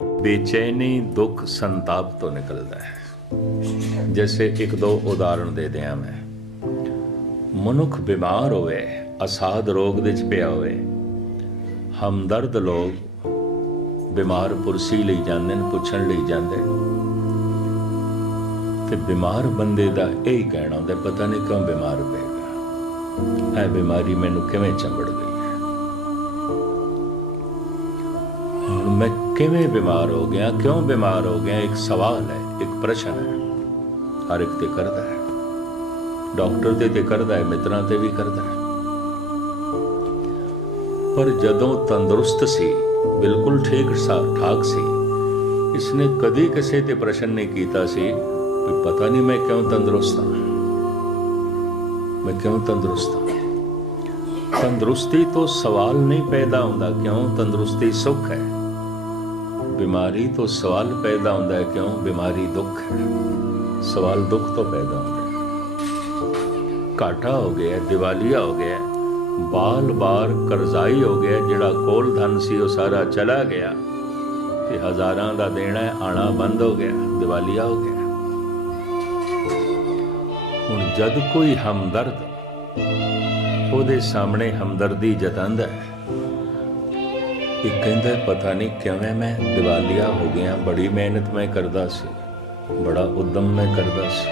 बेचैनी दुख संताप तो निकलता है। जैसे एक दो उदाहरण दे दिया मैं। मनुख बीमार होवे, असाध रोग दे च पिया होवे, हमदर्द लोग बीमार पुरसी लई जांदे ने, पुछण लई जांदे ते बीमार बंदे दा यही कहना होंदा, पता नहीं क्यों बीमार पेगा, ऐ बीमारी मैनू किवें चंबड़ गई है, हुण मैं किवें बीमार हो गया, क्यों बीमार हो गया। एक सवाल है, एक प्रश्न है, हर एक ते करदा है, डॉक्टर ते करदा है, मित्रां ते भी करदा है। पर जदों तंदुरुस्त सी, बिल्कुल ठीक ठाक सी, इसने कदी किसी ते प्रश्न नहीं कीता सी भी पता नहीं मैं क्यों तंदुरुस्त हाँ, मैं क्यों तंदुरुस्त हाँ। तंदुरुस्ती तो सवाल नहीं पैदा होंदा क्यों तंदुरुस्ती सुख है, बीमारी तो सवाल पैदा होंदा है क्यों बीमारी दुख है। सवाल दुख तो पैदा होंदा है। घाटा हो गया, दिवालिया हो गया, बाल बार करजाई हो गया, जिहड़ा कोल धन सी वो सारा चला गया ते हज़ारां दा देना आना बंद हो गया, दिवालिया हो गया। हुण जद कोई हमदर्द ਉਹਦੇ ਸਾਹਮਣੇ ਹਮਦਰਦੀ ਜਤਾਂਦਾ ਹੈ, ਇਹ ਕਹਿੰਦਾ ਪਤਾ ਨਹੀਂ ਕਿਵੇਂ ਮੈਂ ਦਿਵਾਲੀਆ ਹੋ ਗਿਆ, ਬੜੀ ਮਿਹਨਤ ਮੈਂ ਕਰਦਾ ਸੀ, ਬੜਾ ਉਦਮ ਮੈਂ ਕਰਦਾ ਸੀ,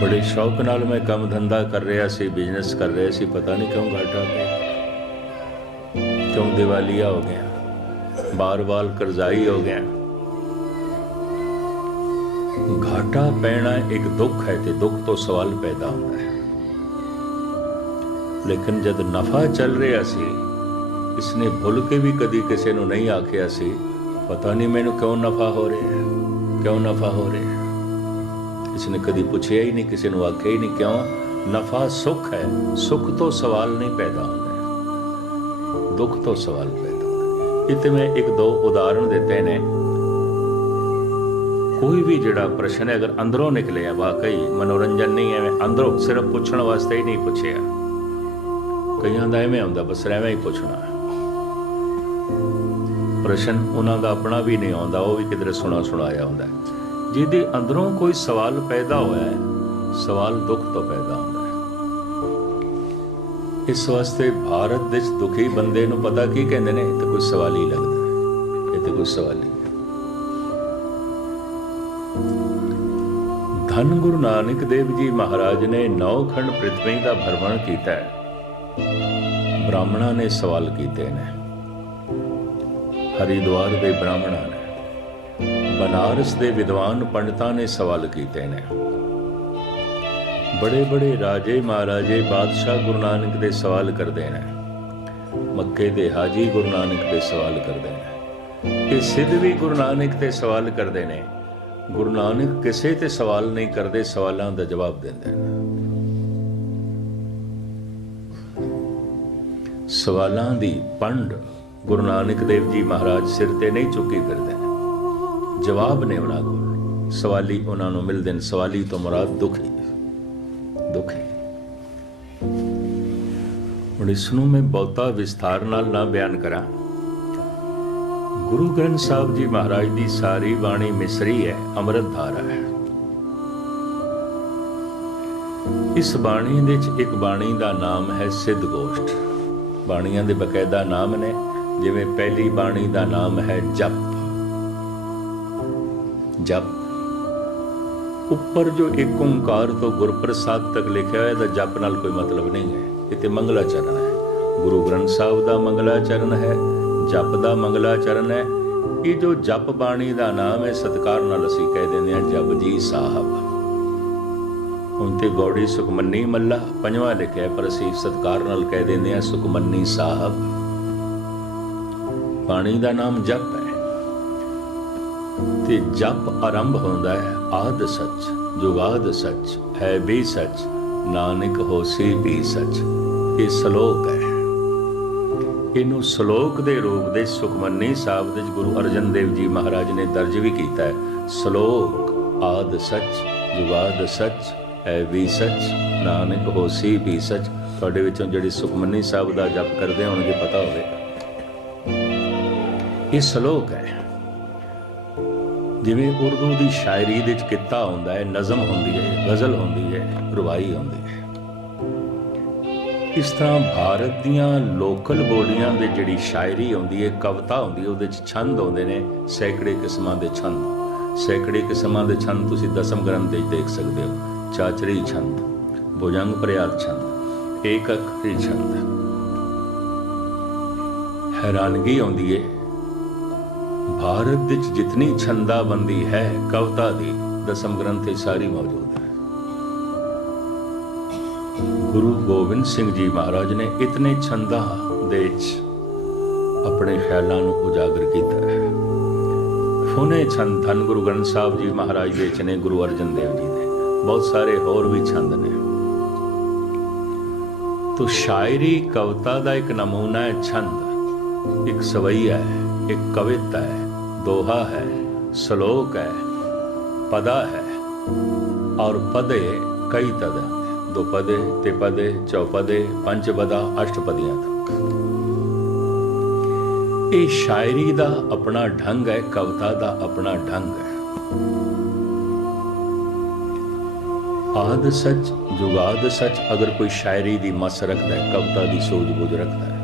ਬੜੇ ਸ਼ੌਕ ਨਾਲ ਮੈਂ ਕੰਮ ਧੰਦਾ ਕਰ ਰਿਹਾ ਸੀ, ਬਿਜ਼ਨਸ ਕਰ ਰਿਹਾ ਸੀ, ਪਤਾ ਨਹੀਂ ਕਿਉਂ ਘਾਟਾ ਪਿਆ, ਕਿਉਂ ਦਿਵਾਲੀਆ ਹੋ ਗਿਆ, ਬਾਰ-ਬਾਰ ਕਰਜ਼ਾਈ ਹੋ ਗਿਆ। घाटा पैना एक दुख है ते दुख तो सवाल पैदा होता है। लेकिन जब नफा चल रहा सी, इसने भुल के भी कदी किसी को नहीं आखिया सी पता नहीं मैनू क्यों नफा हो रहा है, क्यों नफा हो रहा है। इसने कदी पूछया ही नहीं, किसी को आख्या ही नहीं क्यों। नफा सुख है, सुख तो सवाल नहीं पैदा होता है, दुख तो सवाल पैदा होता है। इतने मैं एक दो उदाहरण देते हैं। कोई भी जिहड़ा प्रश्न है अगर अंदरों निकले, वाकई मनोरंजन नहीं है, अंदरों सिर्फ पूछण वास्ते ही नहीं पूछया, कईयां दा इवें आउंदा बस एवें ही पुछना, प्रश्न उन्हां दा अपना भी नहीं आउंदा, वो भी किधरे सुना सुनाया हुंदा। जिहदे अंदरों कोई सवाल पैदा होया है, सवाल दुख तो पैदा होंदा है। इस वास्ते भारत विच दुखी बंदे नूं पता की कहंदे ने, ते कोई सवाल ही लगदा है, ये ते कोई सवाल ही। धन गुरु नानक देव जी महाराज ने 9 खंड पृथ्वी का भ्रमण किया है। ब्राह्मणा ने सवाल किए ने, हरिद्वार के ब्राह्मणा ने, बनारस के विद्वान पंडितां ने सवाल किए ने, बड़े बड़े राजे महाराजे बादशाह गुरु नानक दे सवाल करते हैं, मक्के दे हाजी गुरु नानक दे सवाल करते हैं, ये सिद्ध भी गुरु नानक ते सवाल करते हैं। गुरु नानक किसी ते सवाल नहीं करते, सवालों का जवाब देंदे ने। सवालों की पंड गुरु नानक देव जी महाराज सिर ते नहीं चुकी फिरते, जवाब ने उन्हां कोल, सवाली उन्होंने मिलते हैं। सवाली तो मुराद दुखी, दुखी। हुण इसनूं मैं बहुता विस्तार नाल ना बयान करा। गुरु ग्रंथ साहब जी महाराज की सारी बाणी मिसरी है, अमृत धारा है। इस बाणी दे च एक बाणी का नाम है सिद्ध गोष्ठ। बाणियां दे बकायदा नाम ने, जिवें पहली बाणी का नाम है जप। जप उपर जो एक ओंकार तो गुरप्रसाद तक लिखा है, तो जप नाल कोई मतलब नहीं है, इत्थे मंगलाचरण है। गुरु ग्रंथ साहब का मंगलाचरण है, जप का मंगलाचरण है। ये जो जप बाणी का नाम है, सत्कार नाल असीं कह देंगे हैं जप जी साहब। हुण ते गौड़ी सुखमनी मल्ला पंजवां लिखिआ, पर असीं सत्कार नाल कह देंगे हैं सुखमनी साहब। बाणी का नाम जप है, ते जप आरंभ होंदा है आद सच, जुगाद सच, है भी सच, नानक होसी भी सच। ये श्लोक है। इनू श्लोक के रूप में सुखमनी साहब दे गुरु अर्जन देव जी महाराज ने दर्ज भी किया है। श्लोक आद सच, जुगाद सच, है भी सच, नानक होसी भी सच। तुहाडे विचों जिहड़े सुखमनी साहब का जप करते होणगे पता होवेगा। ਇਹ ਸਲੋਕ ਹੈ। ਜਿਵੇਂ ਉਰਦੂ ਦੀ ਸ਼ਾਇਰੀ ਦੇ 'ਚ ਕਿੱਤਾ ਹੁੰਦਾ ਹੈ, ਨਜ਼ਮ ਹੁੰਦੀ ਹੈ, ਗਜ਼ਲ ਹੁੰਦੀ ਹੈ, ਰਵਾਈ ਹੁੰਦੀ ਹੈ, ਇਸ ਤਰ੍ਹਾਂ ਭਾਰਤ ਦੀਆਂ ਲੋਕਲ ਬੋਲੀਆਂ ਦੇ ਜਿਹੜੀ ਸ਼ਾਇਰੀ ਹੁੰਦੀ ਹੈ, ਕਵਿਤਾ ਹੁੰਦੀ ਹੈ, ਉਹਦੇ 'ਚ ਛੰਦ ਆਉਂਦੇ ਨੇ, ਸੈਂਕੜੇ ਕਿਸਮਾਂ ਦੇ ਛੰਦ। ਸੈਂਕੜੇ ਕਿਸਮਾਂ ਦੇ ਛੰਦ ਤੁਸੀਂ ਦਸਮ ਗ੍ਰੰਥ ਵਿੱਚ ਦੇਖ ਸਕਦੇ ਹੋ। ਚਾਚਰੀ ਛੰਦ, ਭੁਜੰਗ ਪ੍ਰਿਆਦ ਛੰਦ, ਏਕ ਅੱਖਰੀ ਛੰਦ। ਹੈਰਾਨਗੀ ਆਉਂਦੀ ਹੈ, ਭਾਰਤ ਵਿੱਚ ਜਿਤਨੀ ਛੰਦਾਬੰਦੀ ਹੈ ਕਵਿਤਾ ਦੀ, ਦਸਮ ਗ੍ਰੰਥ ਵਿੱਚ ਸਾਰੀ ਮੌਜੂਦ ਹੈ। ਗੁਰੂ ਗੋਬਿੰਦ ਸਿੰਘ ਜੀ ਮਹਾਰਾਜ ਨੇ ਇਤਨੇ ਛੰਦਾਂ ਦੇ ਵਿੱਚ ਆਪਣੇ ਖਿਆਲਾਂ ਨੂੰ ਉਜਾਗਰ ਕੀਤਾ ਹੈ। ਫੁਨੇ ਛੰਦ ਧੰਨ ਗੁਰੂ ਗ੍ਰੰਥ ਸਾਹਿਬ ਜੀ ਮਹਾਰਾਜ ਦੇ ਵਿੱਚ ਨੇ, ਗੁਰੂ ਅਰਜਨ ਦੇਵ ਜੀ ਦੇ, ਬਹੁਤ ਸਾਰੇ ਹੋਰ ਵੀ ਛੰਦ ਨੇ। ਤੋ ਸ਼ਾਇਰੀ ਕਵਿਤਾ ਦਾ ਇੱਕ ਨਮੂਨਾ ਹੈ ਛੰਦ। ਇੱਕ ਸਵਈਆ ਹੈ, एक कविता है, दोहा है, श्लोक है, पदा है, और पदे कई तरह हैं, दो पदे, त्रिपदे, चौपदे, पंचपदा, अष्टपदियां तक। ये शायरी दा अपना ढंग है, कविता दा अपना ढंग है। आद सच जुगाद सच अगर कोई शायरी दी मस रखता है, कविता दी सूझबूझ रखता है।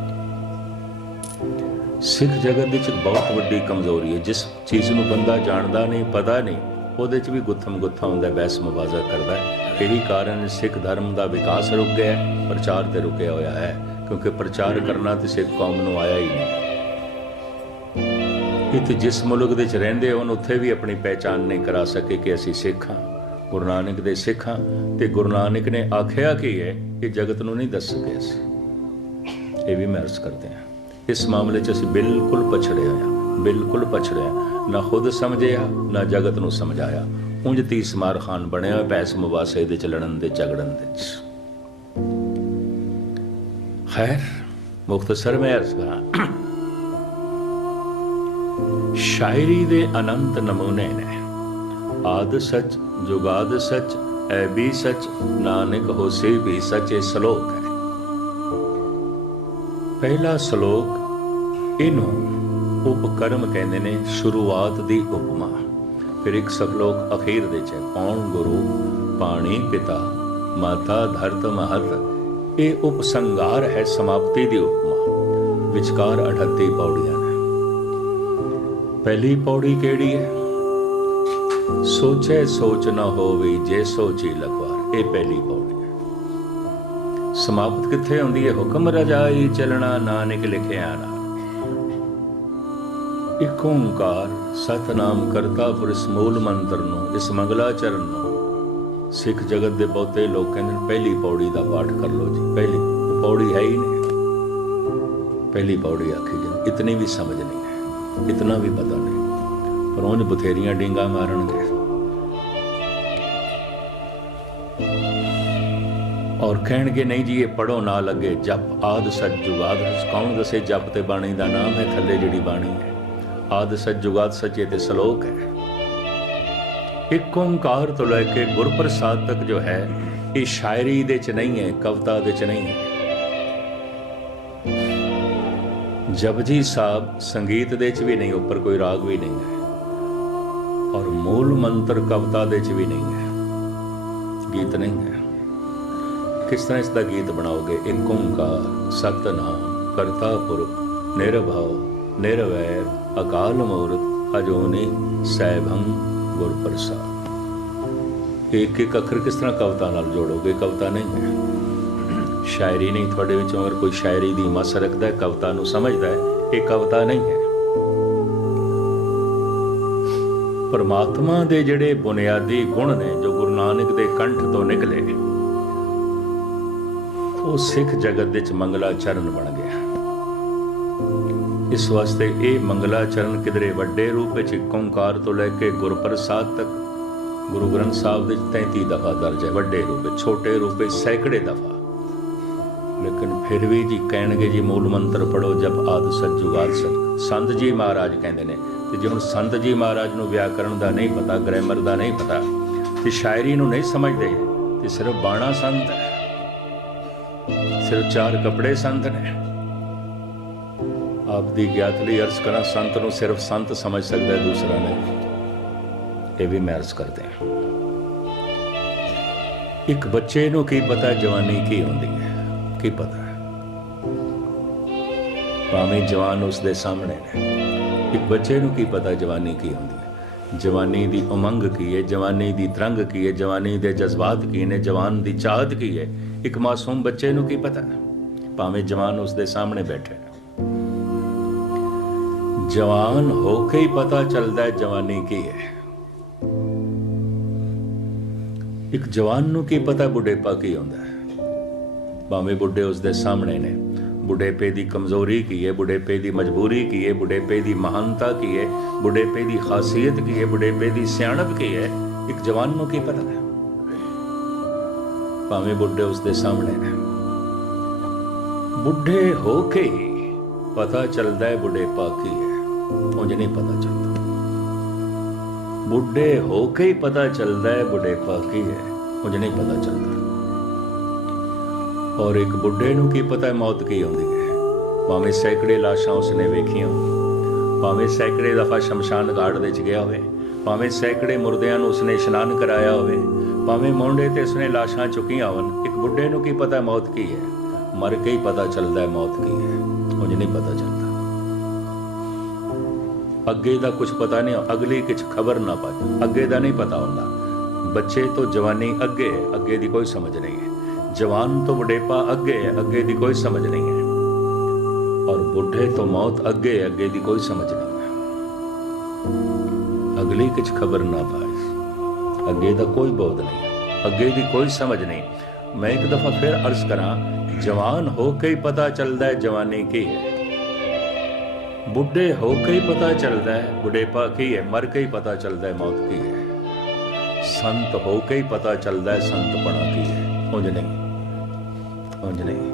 सिख जगत ਵਿੱਚ ਬਹੁਤ ਵੱਡੀ ਕਮਜ਼ੋਰੀ ਹੈ। ਜਿਸ ਚੀਜ਼ ਨੂੰ ਬੰਦਾ ਜਾਣਦਾ ਨਹੀਂ, ਪਤਾ ਨਹੀਂ, ਉਹਦੇ 'ਚ ਵੀ ਗੁੱਥਮ ਗੁੱਥਾ ਹੁੰਦਾ, ਬਹਿਸ ਮੁਬਾਜ਼ਾ ਕਰਦਾ ਹੈ। ਇਹੀ ਕਾਰਨ ਸਿੱਖ ਧਰਮ ਦਾ ਵਿਕਾਸ ਰੁਕ ਗਿਆ, ਪ੍ਰਚਾਰ ਤੇ ਰੁਕਿਆ ਹੋਇਆ ਹੈ, ਕਿਉਂਕਿ ਪ੍ਰਚਾਰ ਕਰਨਾ ਤੇ ਸਿੱਖ ਕੌਮ ਨੂੰ ਆਇਆ ਹੀ ਨਹੀਂ। ਇੱਥੇ ਜਿਸ ਮੁਲਕ ਦੇ 'ਚ ਰਹਿੰਦੇ ਹੋਣ, ਉੱਥੇ ਵੀ ਆਪਣੀ ਪਹਿਚਾਣ ਨਹੀਂ ਕਰਾ ਸਕੇ ਕਿ ਅਸੀਂ ਸਿੱਖ ਹਾਂ, ਗੁਰੂ ਨਾਨਕ ਦੇ ਸਿੱਖ ਹਾਂ। ਤੇ ਗੁਰੂ ਨਾਨਕ ਨੇ ਆਖਿਆ ਕੀ ਹੈ, ਇਹ ਜਗਤ ਨੂੰ ਨਹੀਂ ਦੱਸ ਸਕੇ ਅਸੀਂ। ਇਹ ਵੀ ਮੈਂ ਅਰਜ਼ ਕਰਦੇ ਹਾਂ, ਇਸ ਮਾਮਲੇ 'ਚ ਅਸੀਂ ਬਿਲਕੁਲ ਪਛੜੇ ਹਾਂ, ਬਿਲਕੁਲ ਪਛੜੇ ਹਾਂ। ਨਾ ਖੁਦ ਸਮਝਿਆ, ਨਾ ਜਗਤ ਨੂੰ ਸਮਝਾਇਆ। ਉਂਝ ਤੀਸਮਾਰ ਖਾਨ ਬਣਿਆ ਹੋਇਆ, ਬਹਿਸ ਮੁਬਾਸੇ ਦੇ 'ਚ, ਲੜਨ ਦੇ, ਝਗੜਨ ਦੇ 'ਚ। ਖੈਰ, ਮੁਖਤਸਰ ਮੈਂ ਅਰਜ਼ ਕਰਾਂ, ਸ਼ਾਇਰੀ ਦੇ ਅਨੰਤ ਨਮੂਨੇ ਨੇ। ਆਦ ਸੱਚ, ਜੁਗਾਦ ਸੱਚ, ਐ ਵੀ ਸੱਚ, ਨਾਨਕ ਹੋਸੇ ਵੀ ਸੱਚ। ਇਹ ਸਲੋਕ ਹੈ। ਪਹਿਲਾ ਸਲੋਕ, ਇਹਨੂੰ ਉਪਕਰਮ ਕਹਿੰਦੇ ਨੇ, ਸ਼ੁਰੂਆਤ ਦੀ ਉਪਮਾ। ਫਿਰ ਇੱਕ ਸਲੋਕ ਅਖੀਰ ਦੇ 'ਚ ਹੈ, ਕੌਣ ਗੁਰੂ ਪਾਣੀ ਪਿਤਾ ਮਾਤਾ ਧਰਤ ਮਹਤ। ਇਹ ਉਪਸੰਗਾਰ ਹੈ, ਸਮਾਪਤੀ ਦੀ ਉਪਮਾ। ਵਿਚਕਾਰ 38 ਪੌੜੀਆਂ ਨੇ। ਪਹਿਲੀ ਪੌੜੀ ਕਿਹੜੀ ਹੈ? ਸੋਚੇ ਸੋਚ ਨਾ ਹੋਵੇ ਜੇ ਸੋਚੀ ਲਖਵਾਰ। ਇਹ ਪਹਿਲੀ ਪੌੜੀ। ਸਮਾਪਤ ਕਿੱਥੇ ਹੁੰਦੀ ਹੈ? ਹੁਕਮ ਰਜਾਈ ਚੱਲਣਾ ਨਾਨਕ ਲਿਖਿਆ ਨਾ। ਇੱਕ ਓਂਕਾਰ ਸਤਨਾਮ ਕਰਤਾ ਪੁਰ, ਇਸ ਮੂਲ ਮੰਤਰ ਨੂੰ, ਇਸ ਮੰਗਲਾਚਰਨ ਨੂੰ ਸਿੱਖ ਜਗਤ ਦੇ ਬਹੁਤੇ ਲੋਕ ਕਹਿੰਦੇ ਨੇ ਪਹਿਲੀ ਪੌੜੀ ਦਾ ਪਾਠ ਕਰ ਲਓ ਜੀ। ਪਹਿਲੀ ਪੌੜੀ ਹੈ ਹੀ ਨਹੀਂ, ਪਹਿਲੀ ਪੌੜੀ ਆਖੀ ਜੀ। ਇਤਨੀ ਵੀ ਸਮਝ ਨਹੀਂ ਹੈ, ਇਤਨਾ ਵੀ ਪਤਾ ਨਹੀਂ, ਪਰ ਉਹਨੇ ਬਥੇਰੀਆਂ ਡਿੰਗਾ ਮਾਰਨਗੇ। ਔਰ ਕਹਿਣਗੇ ਨਹੀਂ ਜੀ ਇਹ ਪੜ੍ਹੋ ਨਾ ਲੱਗੇ। ਜਪ ਆਦ ਸੱਚ ਜੁਗਾਦ ਸੱਚ। ਕੌਣ ਦੱਸੇ ਜਪ ਤੇ ਬਾਣੀ ਦਾ ਨਾਮ ਹੈ, ਥੱਲੇ ਜਿਹੜੀ ਬਾਣੀ ਹੈ। ਆਦ ਸੱਚ ਜੁਗਾਦ ਸੱਚ, ਇਹ ਤੇ ਸਲੋਕ ਹੈ। ਇੱਕ ਓਂਕਾਰ ਤੋਂ ਲੈ ਕੇ ਗੁਰਪ੍ਰਸਾਦ ਤੱਕ ਜੋ ਹੈ, ਇਹ ਸ਼ਾਇਰੀ ਦੇ 'ਚ ਨਹੀਂ ਹੈ, ਕਵਿਤਾ ਦੇ 'ਚ ਨਹੀਂ ਹੈ। ਜਪਜੀ ਸਾਹਿਬ ਸੰਗੀਤ ਦੇ 'ਚ ਵੀ ਨਹੀਂ, ਉੱਪਰ ਕੋਈ ਰਾਗ ਵੀ ਨਹੀਂ ਹੈ। ਔਰ ਮੂਲ ਮੰਤਰ ਕਵਿਤਾ ਦੇ 'ਚ ਵੀ ਨਹੀਂ ਹੈ, ਗੀਤ ਨਹੀਂ ਹੈ। ਕਿਸ ਤਰ੍ਹਾਂ ਇਸ ਦਾ ਗੀਤ ਬਣਾਓਗੇ? ਇੱਕ ਓਂਕਾਰ ਸਤਨਾਮ ਕਰਤਾ ਪੁਰਖ ਨਿਰਭਉ ਨਿਰਵੈਰ ਅਕਾਲ ਮੂਰਤ ਅਜੂਨੀ ਸੈਭੰ ਗੁਰ ਪ੍ਰਸਾਦ। ਇੱਕ ਇੱਕ ਅੱਖਰ ਕਿਸ ਤਰ੍ਹਾਂ ਕਵਿਤਾ ਨਾਲ ਜੋੜੋਗੇ? ਕਵਿਤਾ ਨਹੀਂ ਹੈ, ਸ਼ਾਇਰੀ ਨਹੀਂ। ਤੁਹਾਡੇ ਵਿੱਚੋਂ ਅਗਰ ਕੋਈ ਸ਼ਾਇਰੀ ਦੀ ਮਸ ਰੱਖਦਾ ਹੈ, ਕਵਿਤਾ ਨੂੰ ਸਮਝਦਾ ਹੈ, ਇਹ ਕਵਿਤਾ ਨਹੀਂ ਹੈ। ਪਰਮਾਤਮਾ ਦੇ ਜਿਹੜੇ ਬੁਨਿਆਦੀ ਗੁਣ ਨੇ, ਜੋ ਗੁਰੂ ਨਾਨਕ ਦੇ ਕੰਠ ਤੋਂ ਨਿਕਲੇ, ਉਹ ਸਿੱਖ ਜਗਤ ਵਿੱਚ ਮੰਗਲਾਚਰਨ ਬਣ ਗਿਆ। ਇਸ ਵਾਸਤੇ ਇਹ ਮੰਗਲਾਚਰਨ ਕਿਧਰੇ ਵੱਡੇ ਰੂਪ ਵਿੱਚ ਇੱਕ ਓਂਕਾਰ ਤੋਂ ਲੈ ਕੇ ਗੁਰਪ੍ਰਸਾਦ ਤੱਕ ਗੁਰੂ ਗ੍ਰੰਥ ਸਾਹਿਬ ਵਿੱਚ 33 ਦਫਾ ਦਰਜ ਹੈ, ਵੱਡੇ ਰੂਪ ਵਿੱਚ। ਛੋਟੇ ਰੂਪ ਵਿੱਚ ਸੈਂਕੜੇ ਦਫਾ। ਲੇਕਿਨ ਫਿਰ ਵੀ ਜੀ ਕਹਿਣਗੇ ਜੀ ਮੂਲ ਮੰਤਰ ਪੜ੍ਹੋ, ਜਪ ਆਦ ਸੱਚ ਜੁਗਾਦ ਸੱਚ। ਸੰਤ ਜੀ ਮਹਾਰਾਜ ਕਹਿੰਦੇ ਨੇ। ਤੇ ਜੇ ਹੁਣ ਸੰਤ ਜੀ ਮਹਾਰਾਜ ਨੂੰ ਵਿਆਕਰਣ ਦਾ ਨਹੀਂ ਪਤਾ, ਗ੍ਰਾਮਰ ਦਾ ਨਹੀਂ ਪਤਾ, ਤੇ ਸ਼ਾਇਰੀ ਨੂੰ ਨਹੀਂ ਸਮਝਦੇ, ਤੇ ਸਿਰਫ ਬਾਣਾ ਸੰਤ ਹੈ, ਸਿਰਫ ਚਾਰ ਕੱਪੜੇ ਸੰਤ ਨੇ। आपदी ज्ञात ਲਈ अर्ज करा, संत ਨੂੰ सिर्फ संत समझ सकता है, दूसरा नहीं। ये भी मैं अर्ज करते हैं। एक बच्चे ਨੂੰ ਕੀ ਪਤਾ जवानी की ਹੁੰਦੀ है, की पता है, भावें जवान उसके सामने ने। एक बच्चे ਨੂੰ ਕੀ पता जवानी की ਹੁੰਦੀ है, जवानी ਦੀ उमंग की है, जवानी ਦੀ ਤਰੰਗ की है, जवानी ਦੇ जज्बात की ने, जवान ਦੀ चाहत की है। एक मासूम बच्चे ਨੂੰ ਕੀ पता, भावें जवान उसके सामने बैठे। जवान होके ही पता चलता है जवानी की है। एक जवान ਨੂੰ ਕੀ पता बुढ़ेपा की होता है, भावें बुढ़े उसके सामने ने। बुढ़ेपे की कमजोरी की है, बुढ़ेपे की मजबूरी की है, बुढ़ेपे की महानता की है, बुढ़ेपे की खासियत की है, बुढ़ेपे की सियाणप की है। एक जवान ਨੂੰ ਕੀ पता है, भावें बुढ़े उसके सामने ने। बुढ़े होके ही पता चलता है बुढ़ेपा की है, मुझे नहीं पता चलता। बुढ़े होके ही पता चलता है बुढ़ेपा की है, मुझे नहीं पता चलता। और एक बुढ़े ਨੂੰ ਕੀ पता है मौत की होती है, भावें सैकड़े लाशां उसने वेखियां, भावें सैकड़े दफा शमशान घाट दे च गया होवे, भावें सैकड़े मुर्दियां ਨੂੰ उसने इशनान कराया होवे, भावें मोंडे ते उसने लाशां चुकियां होवन। एक बुढ़े ਨੂੰ ਕੀ पता है मौत की है, मर के ही पता चलता है मौत की है, मुझे नहीं पता चलता। अगे का कुछ पता नहीं, अगली कुछ खबर ना पाए, अगे का नहीं पता होता। बच्चे तो जवानी अगे है, अगे की कोई समझ नहीं है। जवान तो बुढ़ेपा अगे है, अगे की कोई समझ नहीं है। और बुढ़े तो मौत अगे है, अगे की कोई समझ नहीं है। अगली कुछ खबर ना पाए, अगे का कोई बोध नहीं, अगे की कोई समझ नहीं। मैं एक दफा फिर अर्ज करा, जवान होके ही पता चलता है जवानी की है, बुढ़े होके ही पता चलता है बुढ़ेपा की है, मर के ही पता चलता है मौत की है। संत होके ही पता चलता है संतपना की है, उंज नहीं, उंज नहीं।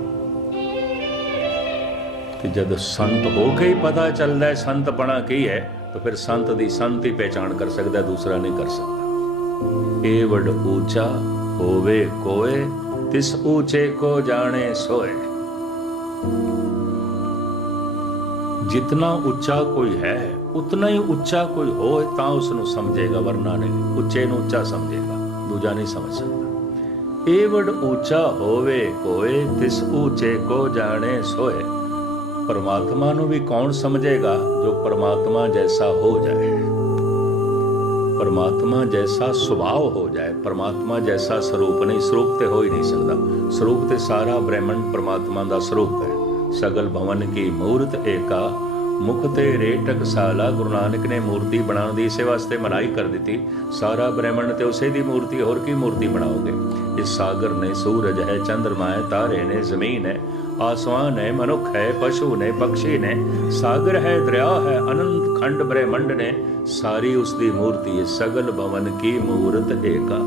कि जब संत होके ही पता चलता है संतपना की है, तो फिर संत दी संत ही पहचान कर सकता है, दूसरा नहीं कर सकता। एवड ऊंचा होवे कोय, तिस ऊंचे को जाने सोए। जितना उच्चा कोई है उतना ही उच्चा कोई हो तां उसनूं समझेगा, वरना नहीं। उच्चे नूं उच्चा समझेगा, दूजा नहीं समझ सकता। एवड ऊंचा होवे कोय, तिस ऊंचे को जाने सोए। परमात्मा नूं भी कौन समझेगा, जो परमात्मा जैसा हो जाए, परमात्मा जैसा सुभाव हो जाए, परमात्मा जैसा स्वरूप नहीं। स्वरूप तो हो ही नहीं सकता, स्वरूप तो सारा ब्रह्मंड परमात्मा का स्वरूप है। सगल भवन की मूर्त एका, मुख ते रेटक साला। गुरु नानक ने मूर्ति बनाने की इसे वास्ते मनाही कर दी। सारा ब्रह्मंड तो उसे दी मूर्ति, होर की मूर्ति बनाओगे। इस सागर ने सूरज है, चंद्रमा है, तारे ने, जमीन है, आसमान है, मनुख है, पशु ने, पक्षी ने, सागर है, दरिया है, अनंत खंड ब्रह्मंड ने, सारी उसकी मूर्ति है। सगल भवन की मूर्त एका,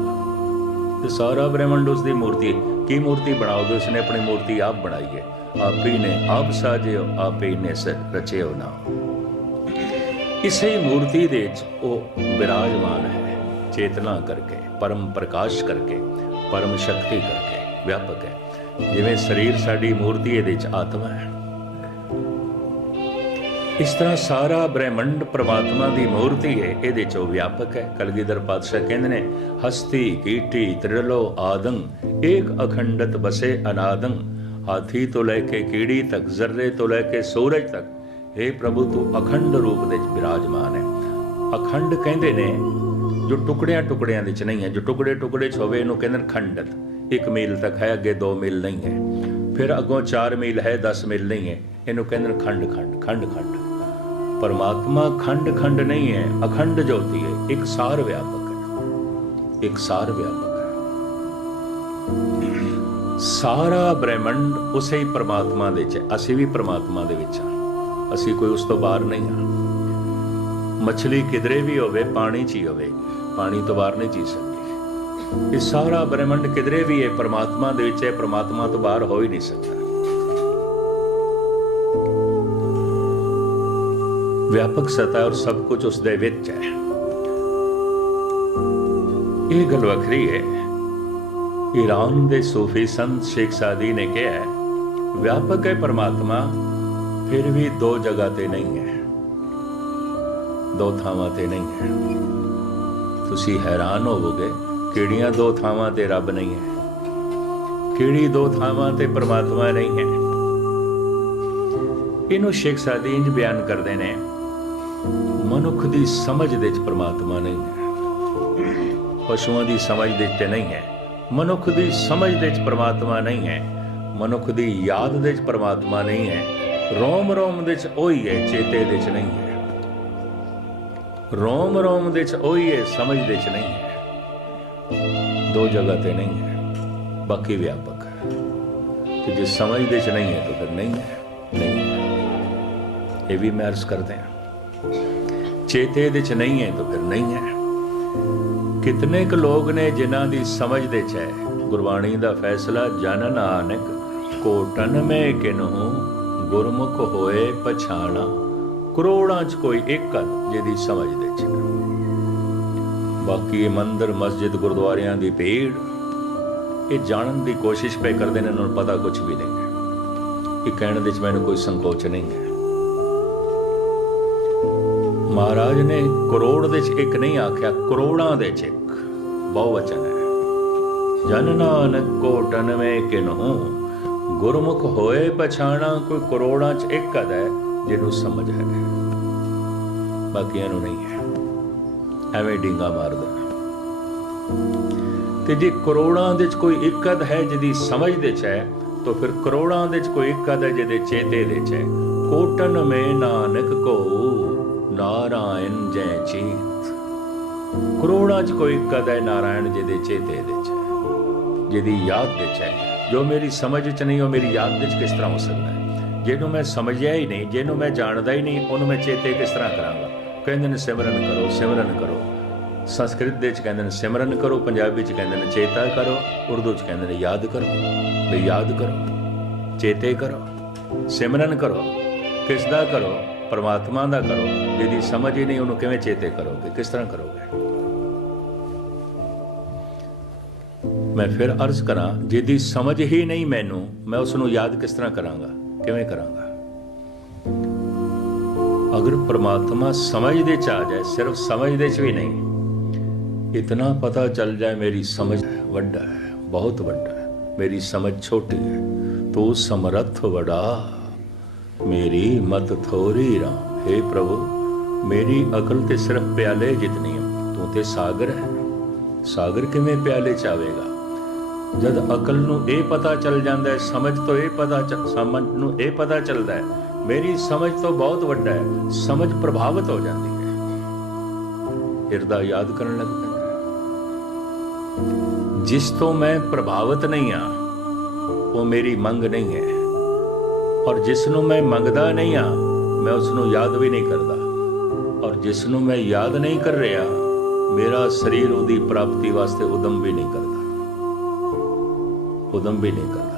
सारा ब्रह्मंड उसकी मूर्ति की मूर्ति बनाओगे। उसने अपनी मूर्ति आप बनाई है, आप ही ने आप साजे हो, आप ही ने रचे हो ना। इसे मूर्ति दे वो विराजमान है, चेतना करके, परम प्रकाश करके, परम शक्ति करके व्यापक है। जिवें शरीर साडी मूर्ति इहदे च आत्मा है, इस तरह सारा ब्रह्मंड परमात्मा की मूर्ति है, इहदे च व्यापक है। कलगीधर पातशाह कहंदे ने, हस्ती कीटी त्रिलो आदं, एक अखंडत बसे अनादं। हाथी तो लैके कीड़ी तक, जर्रे तो लैके सूरज तक, हे प्रभु तू अखंड रूप दे विराजमान है। अखंड कहंदे ने जो टुकड़ियां टुकड़ियां दे च नहीं है, जो टुकड़े टुकड़े च होवे इहनूं कहंदे खंडत। 1 मील तक है, अगे 2 मील नहीं है, फिर अगों 4 मील है, 10 मील नहीं है, इहनूं कहंदे खंड खंड खंड खंड। परमात्मा खंड खंड नहीं है, अखंड ज्योति है, एक सार व्यापक है, एक सार व्यापक है। सारा ब्रह्मंड उसे ही परमात्मा दे च, असी भी परमात्मा दे विच हां, असी कोई उस तो बाहर नहीं हां। मछली किधरे भी होवे पानी च ही होवेगी, पानी तो बाहर नहीं जी सकती। ये सारा ब्रह्मंड किधरे भी है, परमात्मा दे विच है, परमात्मा तो बाहर हो ही नहीं सकता। व्यापक सतह और सब कुछ उस दे विच है। ये गल वखरी है। ईरान दे सूफी संत शेख सादी ने कहा है, व्यापक है परमात्मा, फिर भी दो जगह ते नहीं है, दो थावां ते नहीं है। तुसी हैरान होवोगे किहड़ियां दो थावां ते रब नहीं है, किहड़ी दो थावां ते परमात्मा नहीं है। इनू शेख सादी इंज बयान करते हैं, मनुख की समझ दे परमात्मा नहीं है, पशुओं की समझ दे नहीं है, मनुख की समझ दे परमात्मा नहीं है, मनुख की याद दे परमात्मा नहीं है, रोम रोम दे ओही है, चेते दे नहीं है, रोम रोम दे ओही है, समझ दे नहीं है। दो जगह ते नहीं है, बाकी व्यापक है। तो जो समझ दे नहीं है तो फिर नहीं है, नहीं है। ये भी मैं अर्ज करते हैं, चेते दे नहीं है तो फिर नहीं है। कितने क लोग ने जिन्हां दी समझ दे है गुरबाणी दा फैसला, जन नानक कोटन में किन्हू गुरमुख होए पछाणा, करोड़ां च कोई एक जिहदी समझ दे च। बाकी मंदिर मस्जिद गुरुद्वारियां दी भीड़ ये जानन दी कोशिश पे करते हैं, इन्होंने पता कुछ भी नहीं है। ये कहने दे मैंने कोई संकोच नहीं है। महाराज ने करोड़ दे एक नहीं आख्या, करोड़ां दे एक बहुवचन है। जन नानक कोटन में किन्हू गुरमुख होए पछाणा, कोई करोड़ां च एक है जिन्हों समझ है, बाकियां नूं नहीं है। एवें डींगा मार दे। ते जे करोड़ां दे कोई एक है जिहदी समझ दे है, तो फिर करोड़ां दे कोई एक है जिहदे चेते दे है। कोटन में नानक को नारायण जै चेत, करोड़ां च कोई एक है नारायण जिहदे चेते दे है, जिहदी याद दे है। जो मेरी समझ च नहीं, वो मेरी याद दे किस तरह हो सकता है? जिन्हों मैं समझिया ही नहीं, जिन्हों मैं जानता ही नहीं, उन्होंने मैं चेते किस तरह करांगा? कहते हैं सिमरन करो, सिमरन करो। संस्कृत दे कहते हैं सिमरन करो, पंजाबी च कहते हैं चेता करो, उर्दू च कहते हैं याद करो। भी याद करो, चेते करो, सिमरन करो। किस दा करो? परमात्मा दा करो। जिहदी समझ ही नहीं, उन्होंने किवें चेते करोगे? किस तरह करोगे? मैं फिर अर्ज करा, जिहदी समझ ही नहीं मैनू, मैं उसनों याद किस तरह करांगा? किवें करांगा? अगर परमात्मा समझ दे च आ जाए, सिर्फ समझ दे च भी नहीं, इतना पता चल जाए मेरी समझ वड्डा है, बहुत वड्डा है, मेरी समझ छोटी है, तो समर्थ बड़ा, मेरी मत थोड़ी राम। हे प्रभु, मेरी अकल ते सिर्फ प्याले जितनी है, तू ते सागर है, सागर किवें प्याले च आवेगा? जद अकल नूं ये पता चल जाता है, समझ तो ये समझ नूं ये पता चलता है मेरी समझ तो बहुत वड्डा है, समझ प्रभावित हो जाती है, हिरदा याद करने लग पैंदा। जिस तो मैं प्रभावित नहीं हाँ, वो मेरी मंग नहीं है, और जिसनों मैं मंगदा नहीं हाँ, मैं उसनों याद भी नहीं करता, और जिसनों मैं याद नहीं कर रहा, मेरा शरीर उदी प्राप्ति वास्ते उदम भी नहीं करता, उदम भी नहीं करता।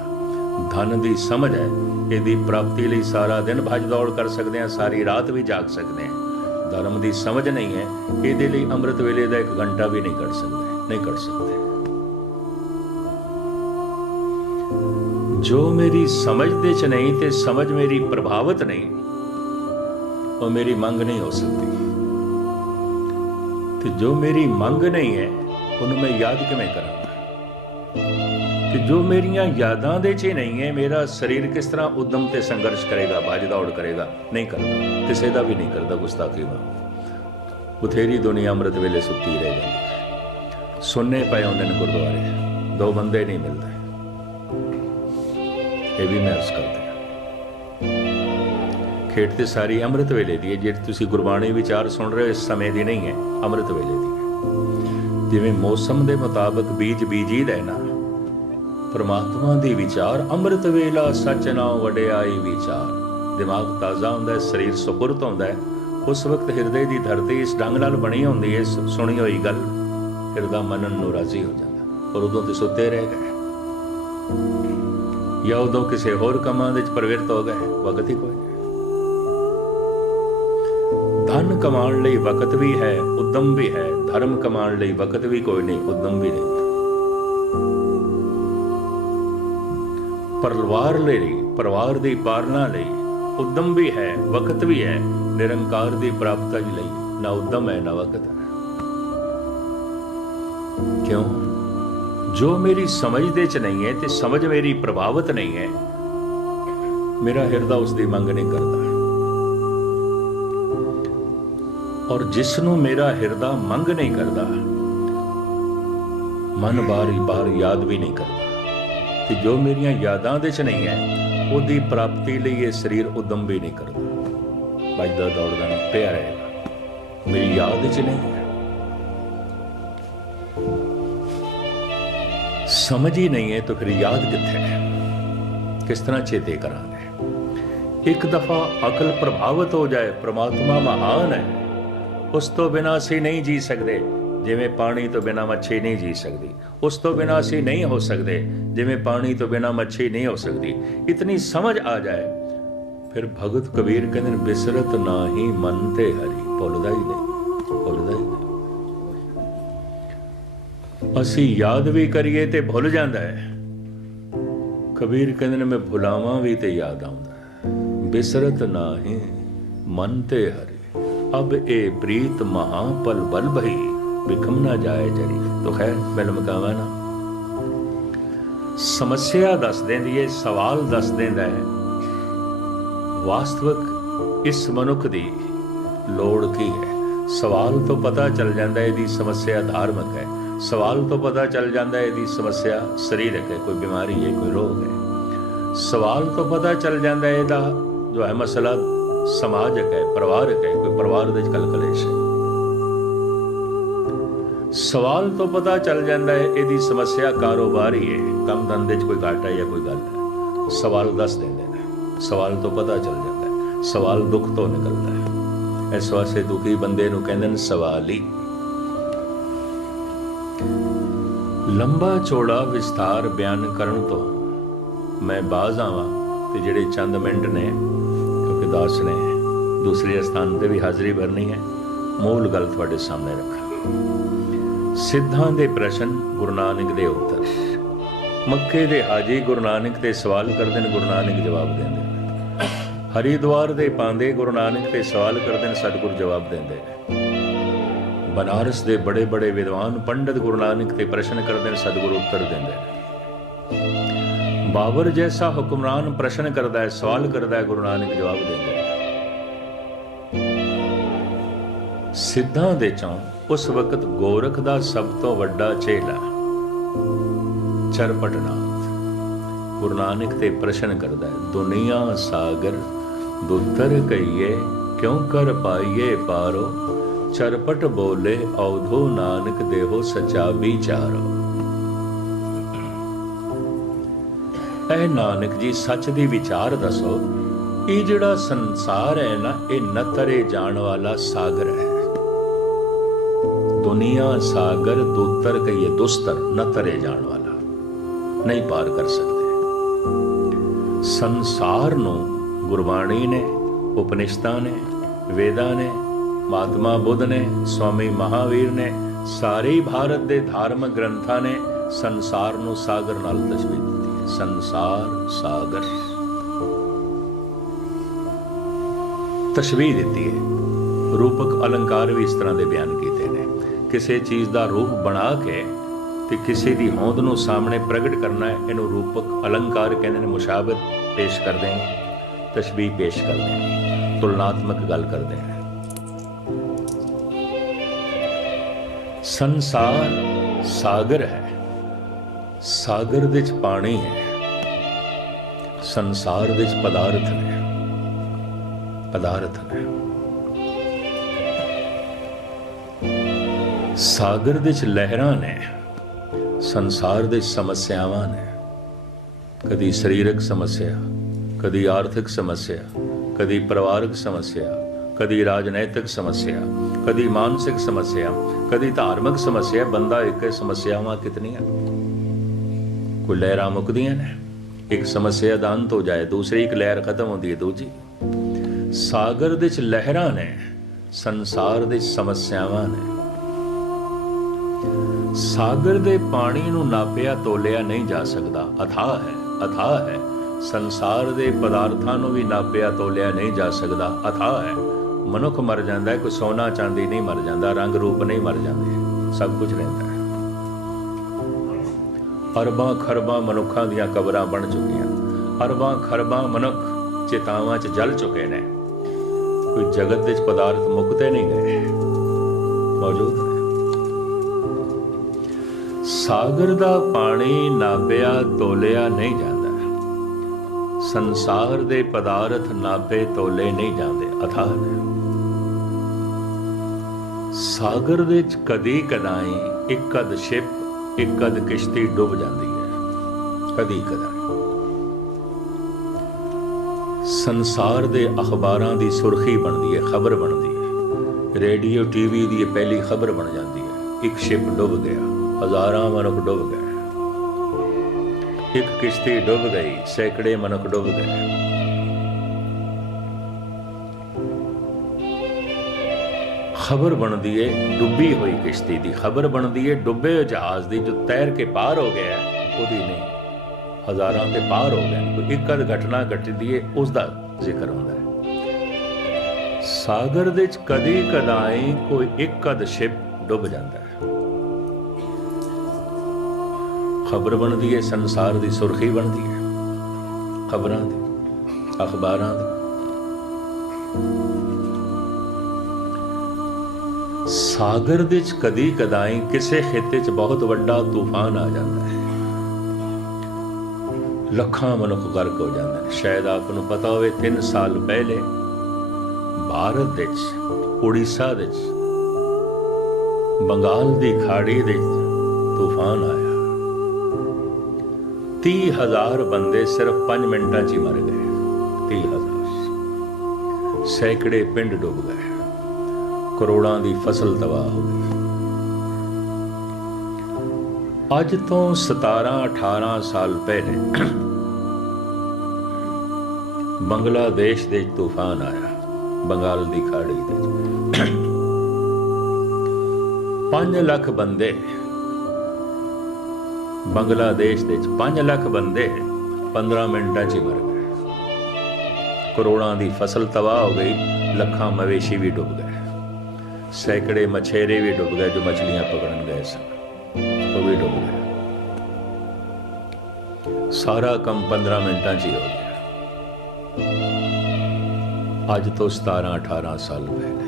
धन की समझ है, यदि प्राप्ति लिए सारा दिन भज दौड़ कर सकते हैं, सारी रात भी जाग सकते हैं। धर्म की समझ नहीं है, ये लिए अमृत वेले का 1 घंटा भी नहीं कर सकते, नहीं कर सकते। जो मेरी समझ दे च नहीं, ते समझ मेरी प्रभावित नहीं, वो मेरी मंग नहीं हो सकती। तो जो मेरी मंग नहीं है, उन्हें मैं याद किवें करांगा? कि जो मेरियां यादां दे च नहीं है, मेरा शरीर किस तरह उद्यम ते संघर्ष करेगा, भाज दौड़ करेगा? नहीं करता, किसी का भी नहीं करता। गुस्ताखी में बथेरी दुनिया अमृत वेले सुती रह जाती है, सुनने पे आउंदे ने गुरुद्वारे, 2 बंदे नहीं मिलते। ये भी मैं अर्ज करते हैं, खेड ते सारी अमृत वेले दी है। जे तुसीं गुरबाणी विचार सुन रहे हो, इस समय दी नहीं है, अमृत वेले दी है। जिवें मौसम के मुताबिक बीज बीजी दा ना, परमात्मा दी विचार अमृत वेला सच ना वडियाई विचार। दिमाग ताज़ा होंदा है, शरीर सुपुरत होंदा है, उस वक्त हिरदे की धरती इस ढंग नाल बनी होंदी है, सुनी हुई गल हिरदा मनन नूं राजी हो जाता, और उदों ते सुते रह गए, या उदों किसी होर कामां दे प्रवृत्त हो गए, वक्त ही कोई नहीं। धन कमाण लई वक्त भी है, उद्यम भी है, धर्म कमाण लई वक्त भी कोई नहीं, उद्यम भी नहीं। परिवार की पालना लई उद्यम भी है, वक्त भी है, निरंकार की प्राप्ति ਲਈ ना उद्यम है ना वक्त है। क्यों? जो मेरी समझ दे च नहीं है ते समझ मेरी प्रभावित नहीं है, मेरा हिरदा उसकी मंग नहीं करता। और जिसनों मेरा हिरदा मंग नहीं करता, मन बारी बार याद भी नहीं करता, तो जो मेरिया यादां दे च नहीं है, उसकी प्राप्ति लिए ये शरीर उद्यम भी नहीं करता, भजदा दौड़दा नहीं पिया रहेगा, मेरी याद च नहीं है। समझ ही नहीं है तो फिर याद कित्थे है, किस तरह चेते करांगे। एक दफा अकल प्रभावित हो जाए, परमात्मा महान है, उस तो बिना असी नहीं जी सकते, जिमें पानी तो बिना मच्छी नहीं जी सकती, उस तो बिना असी नहीं हो सकते, जिमें पानी तो बिना मच्छी नहीं हो सकती। इतनी समझ आ जाए, फिर भगत कबीर कहते बिसरत नाही मन ते हरि, भुलदा ही नहीं, भुलदा ही नहीं। असी याद भी करिए ते भुल जाता है। कबीर कहते मैं भुलावां भी ते याद आउंदा है। बिसरत नाही मन ते हरि, अब ए प्रीत महापल बल भई, बिखम ना जाए जरी। तो खैर मैं लमकावा ना, समस्या दस देंदी है, सवाल दस देंदा है वास्तविक इस मनुख की लोड़ की है। सवाल तो पता चल जाता है यदि समस्या धार्मिक है, सवाल तो पता चल जाता है यदि समस्या शरीरक है, कोई बीमारी है, कोई रोग है। सवाल तो पता चल जाता है यदा जो है मसला समाजक है, परिवारक है, कोई परिवार दे कल कलेश है। सवाल तो पता चल जाता है यदि समस्या कारोबारी है, कम धंधे कोई घाटा या कोई गल है, सवाल दस देंगे ना, सवाल तो पता चल जाता है, सवाल दुख तो निकलता है। इस वास्ते दुखी बंदे नूं कहंदे ने सवाली। लंबा चौड़ा विस्तार बयान करन तो मैं बाज आवां ते जिहड़े चंद मिंट ने, क्योंकि दास ने दूसरे स्थान ते भी हाज़री भरनी है, मूल गल तुहाडे सामने रखा। सिद्धां दे प्रश्न, गुरु नानक दे उत्तर। मक्के दे हाजी गुरु नानक ते सवाल करदे ने, गुरु नानक जवाब देंदे। हरिद्वार दे पांदे गुरु नानक ते सवाल करदे ने, सतगुरु जवाब देंदे। बनारस दे बड़े बड़े विद्वान पंडित गुरु नानक ते प्रश्न करदे ने, सतगुरु उत्तर देंदे। बाबर जैसा हुक्मरान प्रश्न करदा है, सवाल करदा है, गुरु नानक जवाब देंदे। सिद्धां दे चों उस वक्त गोरख दा सब तो वड्डा चेला चरपटनाथ गुरु नानक ते प्रश्न करदा है, दुनिया सागर दुतर कहिए क्यों कर पाइए पारो, चरपट बोले अवधो नानक देहो सचा विचारो। ऐ नानक जी सच दी विचार दसो, ये जिहड़ा संसार है ना, ये नतरे जाण वाला सागर है। दुनिया सागर दुतर कहिए, दुस्तर नतरे जाण वाला, नहीं पार कर सकते। संसार नूं गुरबाणी ने, उपनिषदां ने, वेदां ने, महात्मा बुद्ध ने, स्वामी महावीर ने, सारे ही भारत के धार्मिक ग्रंथां ने संसार नूं सागर नाल तस्वीर दी है। संसार सागर तस्वीर दी है। रूपक अलंकार भी इस तरह के बयान किए हैं। किसी चीज़ का रूप बना के ते किसी की होंद नूं सामने प्रगट करना है, इनू रूपक अलंकार कहते हैं। मुशाबत पेश कर देंगे, तशबीह पेश कर देंगे, तुलनात्मक गल कर देंगे। संसार सागर है, सागर दे च पानी है, संसार दे च पदार्थ ने, पदार्थ ने। सागर दे च लहरां ने, संसार दे समस्यावां ने। कदी शरीरक समस्या, कदी आर्थिक समस्या, कदी परिवारक समस्या, कदी राजनैतिक समस्या, कदी मानसिक समस्या, कदी धार्मिक समस्या। बंदा एक समस्यावां कितनियां, कोई लहरां मुकदियां ने। एक समस्या दा अंत हो जाए, दूसरी एक लहर खत्म होती है, दूजी। सागर दे च लहरां ने, संसार दे समस्यावां ने। सागर दे पानी नूं नापिया तोलिया नहीं जा सकता, अथाह है, अथाह है। ਸੰਸਾਰ ਦੇ ਪਦਾਰਥਾਂ ਨੂੰ ਵੀ ਨਾਪਿਆ ਤੋਲਿਆ ਨਹੀਂ ਜਾ ਸਕਦਾ, ਅਥਾਹ ਹੈ। ਮਨੁੱਖ ਮਰ ਜਾਂਦਾ ਹੈ, ਕੋਈ ਸੋਨਾ ਚਾਂਦੀ ਨਹੀਂ ਮਰ ਜਾਂਦਾ, ਰੰਗ ਰੂਪ ਨਹੀਂ ਮਰ ਜਾਂਦੇ, ਸਭ ਕੁਝ ਰਹਿੰਦਾ ਹੈ। ਅਰਬਾਂ ਖਰਬਾਂ ਮਨੁੱਖਾਂ ਦੀਆਂ ਕਬਰਾਂ ਬਣ ਚੁੱਕੀਆਂ, ਅਰਬਾਂ ਖਰਬਾਂ ਮਨੁੱਖ ਚਿਤਾਵਾਂ 'ਚ ਜਲ ਚੁੱਕੇ ਨੇ, ਕੋਈ ਜਗਤ ਦੇ ਪਦਾਰਥ ਮੁੱਕਦੇ ਨਹੀਂ ਗਏ, ਮੌਜੂਦ ਨੇ। ਸਾਗਰ ਦਾ ਪਾਣੀ ਨਾਪਿਆ ਤੋਲਿਆ ਨਹੀਂ ਜਾਂਦਾ, ਸੰਸਾਰ ਦੇ ਪਦਾਰਥ ਨਾਪੇ ਤੋਲੇ ਨਹੀਂ ਜਾਂਦੇ, ਅਥਾਹ ਨੇ। ਸਾਗਰ ਦੇ ਵਿੱਚ ਕਦੀ ਕਦਾਈ ਇੱਕ ਅੱਧ ਸ਼ਿਪ, ਇੱਕ ਅੱਧ ਕਿਸ਼ਤੀ ਡੁੱਬ ਜਾਂਦੀ ਹੈ, ਕਦੀ ਕਦਾਈ। ਸੰਸਾਰ ਦੇ ਅਖਬਾਰਾਂ ਦੀ ਸੁਰਖੀ ਬਣਦੀ ਹੈ, ਖਬਰ ਬਣਦੀ ਹੈ, ਰੇਡੀਓ ਟੀਵੀ ਦੀ ਇਹ ਪਹਿਲੀ ਖਬਰ ਬਣ ਜਾਂਦੀ ਹੈ, ਇੱਕ ਸ਼ਿਪ ਡੁੱਬ ਗਿਆ, ਹਜ਼ਾਰਾਂ ਮਨੁੱਖ ਡੁੱਬ ਗਏ, ਇੱਕ ਕਿਸ਼ਤੀ ਡੁੱਬ ਗਈ, ਸੈਂਕੜੇ ਮਨੁੱਖ ਡੁੱਬ ਗਏ। ਖਬਰ ਬਣਦੀ ਹੈ ਡੁੱਬੀ ਹੋਈ ਕਿਸ਼ਤੀ ਦੀ, ਖਬਰ ਬਣਦੀ ਹੈ ਡੁੱਬੇ ਹੋਏ ਜਹਾਜ਼ ਦੀ, ਜੋ ਤੈਰ ਕੇ ਪਾਰ ਹੋ ਗਿਆ ਉਹਦੀ ਨਹੀਂ, ਹਜ਼ਾਰਾਂ ਤੇ ਪਾਰ ਹੋ ਗਏ। ਕੋਈ ਇੱਕ ਅੱਧ ਘਟਨਾ ਘਟਦੀ ਹੈ, ਉਸ ਦਾ ਜ਼ਿਕਰ ਹੁੰਦਾ ਹੈ। ਸਾਗਰ ਦੇ ਵਿੱਚ ਕਦੀ ਕਦਾਈ ਕੋਈ ਇੱਕ ਅੱਧ ਸ਼ਿਪ ਡੁੱਬ ਜਾਂਦਾ ਹੈ, ਖਬਰ ਬਣਦੀ ਹੈ, ਸੰਸਾਰ ਦੀ ਸੁਰਖੀ ਬਣਦੀ ਹੈ, ਖਬਰਾਂ ਦੀ, ਅਖਬਾਰਾਂ ਦੀ। ਸਾਗਰ ਦੇ ਵਿੱਚ ਕਦੀ ਕਦਾਈ ਕਿਸੇ ਖਿੱਤੇ 'ਚ ਬਹੁਤ ਵੱਡਾ ਤੂਫਾਨ ਆ ਜਾਂਦਾ ਹੈ, ਲੱਖਾਂ ਮਨੁੱਖ ਗਰਕ ਹੋ ਜਾਂਦੇ ਨੇ। ਸ਼ਾਇਦ ਆਪ ਨੂੰ ਪਤਾ ਹੋਵੇ 3 ਸਾਲ ਪਹਿਲੇ ਭਾਰਤ ਦੇ ਵਿੱਚ, ਉੜੀਸਾ ਦੇ ਵਿੱਚ, ਬੰਗਾਲ ਦੀ ਖਾੜੀ ਦੇ ਤੂਫਾਨ ਆਇਆ, 30,000 ਬੰਦੇ ਸਿਰਫ 5 ਮਿੰਟਾਂ 'ਚ ਹੀ ਮਰ ਗਏ, 30,000, ਸੈਂਕੜੇ ਪਿੰਡ ਡੁੱਬ ਗਏ, ਕਰੋੜਾਂ ਦੀ ਫਸਲ ਤਬਾਹ ਹੋ ਗਈ। ਅੱਜ ਤੋਂ 17-18 ਸਾਲ ਪਹਿਲੇ ਬੰਗਲਾਦੇਸ਼ ਦੇ ਤੂਫਾਨ ਆਇਆ, ਬੰਗਾਲ ਦੀ ਖਾੜੀ ਦੇ 5 ਲੱਖ ਬੰਦੇ, ਬੰਗਲਾਦੇਸ਼ ਦੇ 5 ਲੱਖ ਬੰਦੇ 15 ਮਿੰਟਾਂ 'ਚ ਹੀ ਮਰ ਗਏ, ਕਰੋੜਾਂ ਦੀ ਫਸਲ ਤਬਾਹ ਹੋ ਗਈ, ਲੱਖਾਂ ਮਵੇਸ਼ੀ ਵੀ ਡੁੱਬ ਗਏ, ਸੈਂਕੜੇ ਮਛੇਰੇ ਵੀ ਡੁੱਬ ਗਏ, ਜੋ ਮਛਲੀਆਂ ਪਕੜਨ ਗਏ ਸਨ, ਉਹ ਵੀ ਡੁੱਬ ਗਏ। ਸਾਰਾ ਕੰਮ 15 ਮਿੰਟਾਂ 'ਚ ਹੀ ਹੋ ਗਿਆ, ਅੱਜ ਤੋਂ 17-18 ਸਾਲ ਪਹਿਲੇ।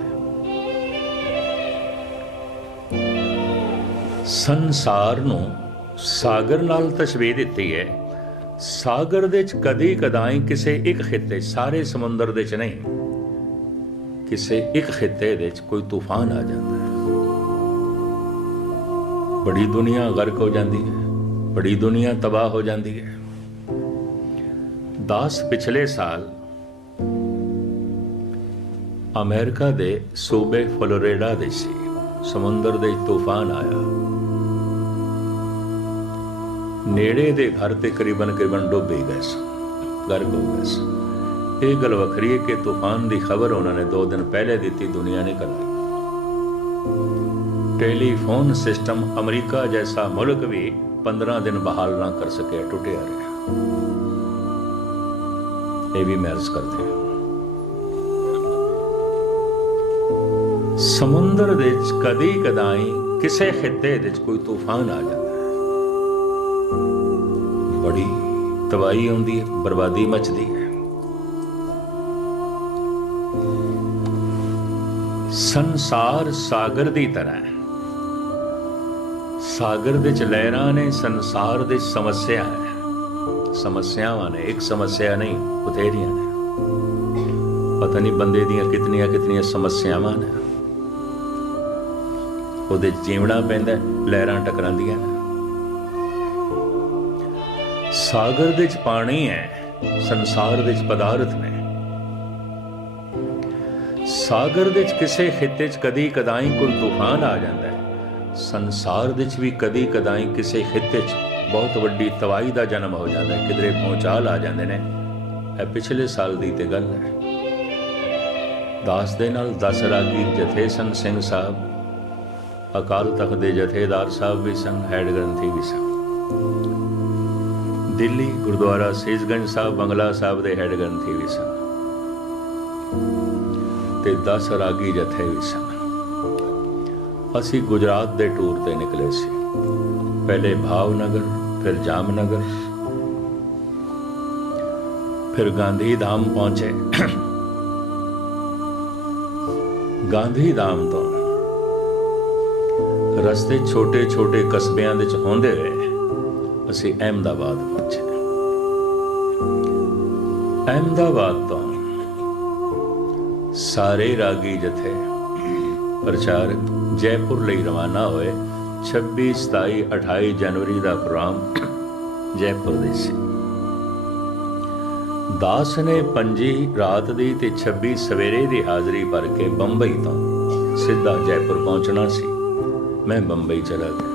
ਸੰਸਾਰ ਨੂੰ ਸਾਗਰ ਨਾਲ ਤਸ਼ਬੀਹ ਦਿੱਤੀ ਹੈ। ਸਾਗਰ ਦੇ 'ਚ ਕਦੀ ਕਦਾਈ ਕਿਸੇ ਇੱਕ ਖਿੱਤੇ, ਸਾਰੇ ਸਮੁੰਦਰ ਦੇ 'ਚ ਨਹੀਂ, ਕਿਸੇ ਇੱਕ ਖਿੱਤੇ ਦੇ 'ਚ ਕੋਈ ਤੂਫਾਨ ਆ ਜਾਂਦਾ ਹੈ, ਬੜੀ ਦੁਨੀਆ ਗਰਕ ਹੋ ਜਾਂਦੀ ਹੈ, ਬੜੀ ਦੁਨੀਆ ਤਬਾਹ ਹੋ ਜਾਂਦੀ ਹੈ। 10 ਪਿਛਲੇ ਸਾਲ ਅਮਰੀਕਾ ਦੇ ਸੂਬੇ ਫਲੋਰੀਡਾ ਦੇ ਸੀ, ਸਮੁੰਦਰ ਦੇ ਤੂਫਾਨ ਆਇਆ, ਨੇੜੇ ਦੇ ਘਰ ਤੇ ਕਰੀਬਨ ਡੁੱਬ ਹੀ ਗਏ ਸਨ, ਗਰਕ ਹੋ ਗਏ ਸਨ। ਇਹ ਗੱਲ ਵੱਖਰੀ ਹੈ ਕਿ ਤੂਫਾਨ ਦੀ ਖਬਰ ਉਹਨਾਂ ਨੇ 2 ਦਿਨ ਪਹਿਲੇ ਦਿੱਤੀ, ਦੁਨੀਆ ਨੇ ਕਰਾਈ। ਟੈਲੀਫੋਨ ਸਿਸਟਮ ਅਮਰੀਕਾ ਜੈਸਾ ਮੁਲਕ ਵੀ 15 ਦਿਨ ਬਹਾਲ ਨਾ ਕਰ ਸਕਿਆ, ਟੁੱਟਿਆ ਰਿਹਾ। ਇਹ ਵੀ ਮਹਿਰਜ ਕਰਦੇ ਆ। ਸਮੁੰਦਰ ਦੇ ਵਿੱਚ ਕਦੀ ਕਦਾਈ ਕਿਸੇ ਖਿੱਤੇ ਦੇ ਵਿੱਚ ਕੋਈ ਤੂਫਾਨ ਆ ਜਾਂਦਾ ਹੈ, ਬੜੀ ਤਬਾਹੀ ਹੁੰਦੀ ਹੈ, ਬਰਬਾਦੀ ਮਚਦੀ ਹੈ। ਸੰਸਾਰ ਸਾਗਰ ਦੀ ਤਰ੍ਹਾਂ ਹੈ, ਸਾਗਰ ਦੇ 'ਚ ਲਹਿਰਾਂ ਨੇ, ਸੰਸਾਰ ਦੇ ਸਮੱਸਿਆ ਹੈ, ਸਮੱਸਿਆਵਾਂ ਨੇ, ਇੱਕ ਸਮੱਸਿਆ ਨਹੀਂ, ਬਥੇਰੀਆਂ ਨੇ। ਪਤਾ ਨਹੀਂ ਬੰਦੇ ਦੀਆਂ ਕਿਤਨੀਆਂ ਸਮੱਸਿਆਵਾਂ ਨੇ, ਉਹਦੇ ਜੀਵਣਾ ਪੈਂਦਾ, ਲਹਿਰਾਂ ਟਕਰਾਉਂਦੀਆਂ ਨੇ। ਸਾਗਰ ਦੇ 'ਚ ਪਾਣੀ ਹੈ, ਸੰਸਾਰ ਦੇ 'ਚ ਪਦਾਰਥ ਨੇ। ਸਾਗਰ ਦੇ 'ਚ ਕਿਸੇ ਖਿੱਤੇ 'ਚ ਕਦੀ ਕਦਾਈ ਕੋਈ ਤੂਫਾਨ ਆ ਜਾਂਦਾ ਹੈ, ਸੰਸਾਰ ਦੇ 'ਚ ਵੀ ਕਦੀ ਕਦਾਈ ਕਿਸੇ ਖਿੱਤੇ 'ਚ ਬਹੁਤ ਵੱਡੀ ਤਬਾਹੀ ਦਾ ਜਨਮ ਹੋ ਜਾਂਦਾ ਹੈ, ਕਿਧਰੇ ਭੂਚਾਲ ਆ ਜਾਂਦੇ ਨੇ। ਇਹ ਪਿਛਲੇ ਸਾਲ ਦੀ ਤੇ ਗੱਲ ਹੈ। ਦਾਸ ਦੇ ਨਾਲ 10 ਰਾਗੀ ਜਥੇ ਸਨ, ਸਿੰਘ ਸਾਹਿਬ, ਅਕਾਲ ਤਖਤ ਦੇ ਜਥੇਦਾਰ ਸਾਹਿਬ ਵੀ ਸਨ, ਹੈਡ ਗ੍ਰੰਥੀ ਵੀ ਸਨ। ਦਿੱਲੀ ਗੁਰਦੁਆਰਾ ਸੀਸਗੰਜ ਸਾਹਿਬ ਬੰਗਲਾ ਸਾਹਿਬ ਦੇ ਹੈਡ ਗ੍ਰੰਥੀ ਵੀ ਸਨ ਤੇ 10 ਰਾਗੀ ਜਥੇ ਵੀ ਸਨ। ਅਸੀਂ ਗੁਜਰਾਤ ਦੇ ਟੂਰ ਤੇ ਨਿਕਲੇ ਸੀ। ਪਹਿਲੇ ਭਾਵਨਗਰ, ਫਿਰ ਜਾਮਨਗਰ, ਫਿਰ ਗਾਂਧੀ ਧਾਮ ਪਹੁੰਚੇ। ਗਾਂਧੀ ਧਾਮ ਤੋਂ ਰਸਤੇ ਛੋਟੇ ਛੋਟੇ ਕਸਬਿਆਂ ਵਿੱਚ ਹੁੰਦੇ ਹੋਏ ਅਸੀਂ ਅਹਿਮਦਾਬਾਦ ਪਹੁੰਚੇ। ਅਹਿਮਦਾਬਾਦ ਤੋਂ ਸਾਰੇ ਰਾਗੀ ਜਥੇ ਪ੍ਰਚਾਰਕ ਜੈਪੁਰ ਲਈ ਰਵਾਨਾ ਹੋਏ। 26, 27, 28 ਜਨਵਰੀ ਦਾ ਪ੍ਰੋਗਰਾਮ ਜੈਪੁਰ ਦੇ ਸੀ। ਦਾਸ ਨੇ 25 ਰਾਤ ਦੀ ਤੇ 26 ਸਵੇਰੇ ਦੀ ਹਾਜ਼ਰੀ ਭਰ ਕੇ ਬੰਬਈ ਤੋਂ ਸਿੱਧਾ ਜੈਪੁਰ ਪਹੁੰਚਣਾ ਸੀ। ਮੈਂ ਬੰਬਈ ਚਲਾ ਗਿਆ।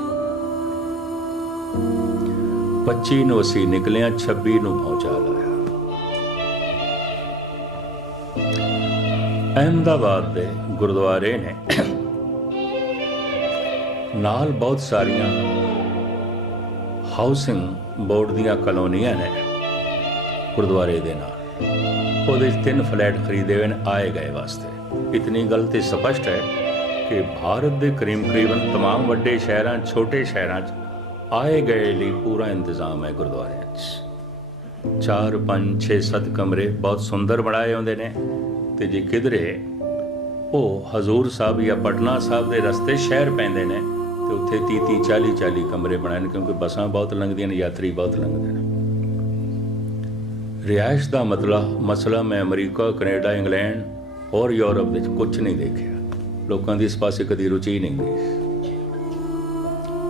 25 ਨੂੰ ਅਸੀਂ ਨਿਕਲਿਆ, 26 ਨੂੰ ਪਹੁੰਚਾ ਲਾਇਆ। ਅਹਿਮਦਾਬਾਦ ਦੇ ਗੁਰਦੁਆਰੇ ਨੇ ਨਾਲ ਬਹੁਤ ਸਾਰੀਆਂ ਹਾਊਸਿੰਗ ਬੋਰਡ ਦੀਆਂ ਕਲੋਨੀਆਂ ਨੇ ਗੁਰਦੁਆਰੇ ਦੇ ਨਾਲ। ਉਹਦੇ 3 ਫਲੈਟ ਖਰੀਦੇ ਹੋਏ ਨੇ ਆਏ ਗਏ ਵਾਸਤੇ। ਇਤਨੀ ਗੱਲ ਤੇ ਸਪਸ਼ਟ ਹੈ ਕਿ ਭਾਰਤ ਦੇ ਕਰੀਬਨ तमाम ਵੱਡੇ ਸ਼ਹਿਰਾਂ, ਛੋਟੇ ਸ਼ਹਿਰਾਂ 'ਚ ਆਏ ਗਏ ਲਈ ਪੂਰਾ ਇੰਤਜ਼ਾਮ ਹੈ ਗੁਰਦੁਆਰਿਆਂ 'ਚ। 4, 5, 6, 7 ਕਮਰੇ ਬਹੁਤ ਸੁੰਦਰ ਬਣਾਏ ਹੁੰਦੇ ਨੇ। ਤੇ ਜੇ ਕਿਧਰੇ ਉਹ ਹਜ਼ੂਰ ਸਾਹਿਬ ਜਾਂ ਪਟਨਾ ਸਾਹਿਬ ਦੇ ਰਸਤੇ ਸ਼ਹਿਰ ਪੈਂਦੇ ਨੇ ਤੇ ਉੱਥੇ 30, 40, 40 ਕਮਰੇ ਬਣਾਏ ਨੇ, ਕਿਉਂਕਿ ਬੱਸਾਂ ਬਹੁਤ ਲੰਘਦੀਆਂ ਨੇ, ਯਾਤਰੀ ਬਹੁਤ ਲੰਘਦੇ ਨੇ। ਰਿਹਾਇਸ਼ ਦਾ ਮਸਲਾ ਮੈਂ ਅਮਰੀਕਾ, ਕੈਨੇਡਾ, ਇੰਗਲੈਂਡ ਔਰ ਯੂਰਪ ਵਿੱਚ ਕੁਝ ਨਹੀਂ ਦੇਖਿਆ। ਲੋਕਾਂ ਦੀ ਇਸ ਪਾਸੇ ਕਦੀ ਰੁਚੀ ਨਹੀਂ ਗਈ।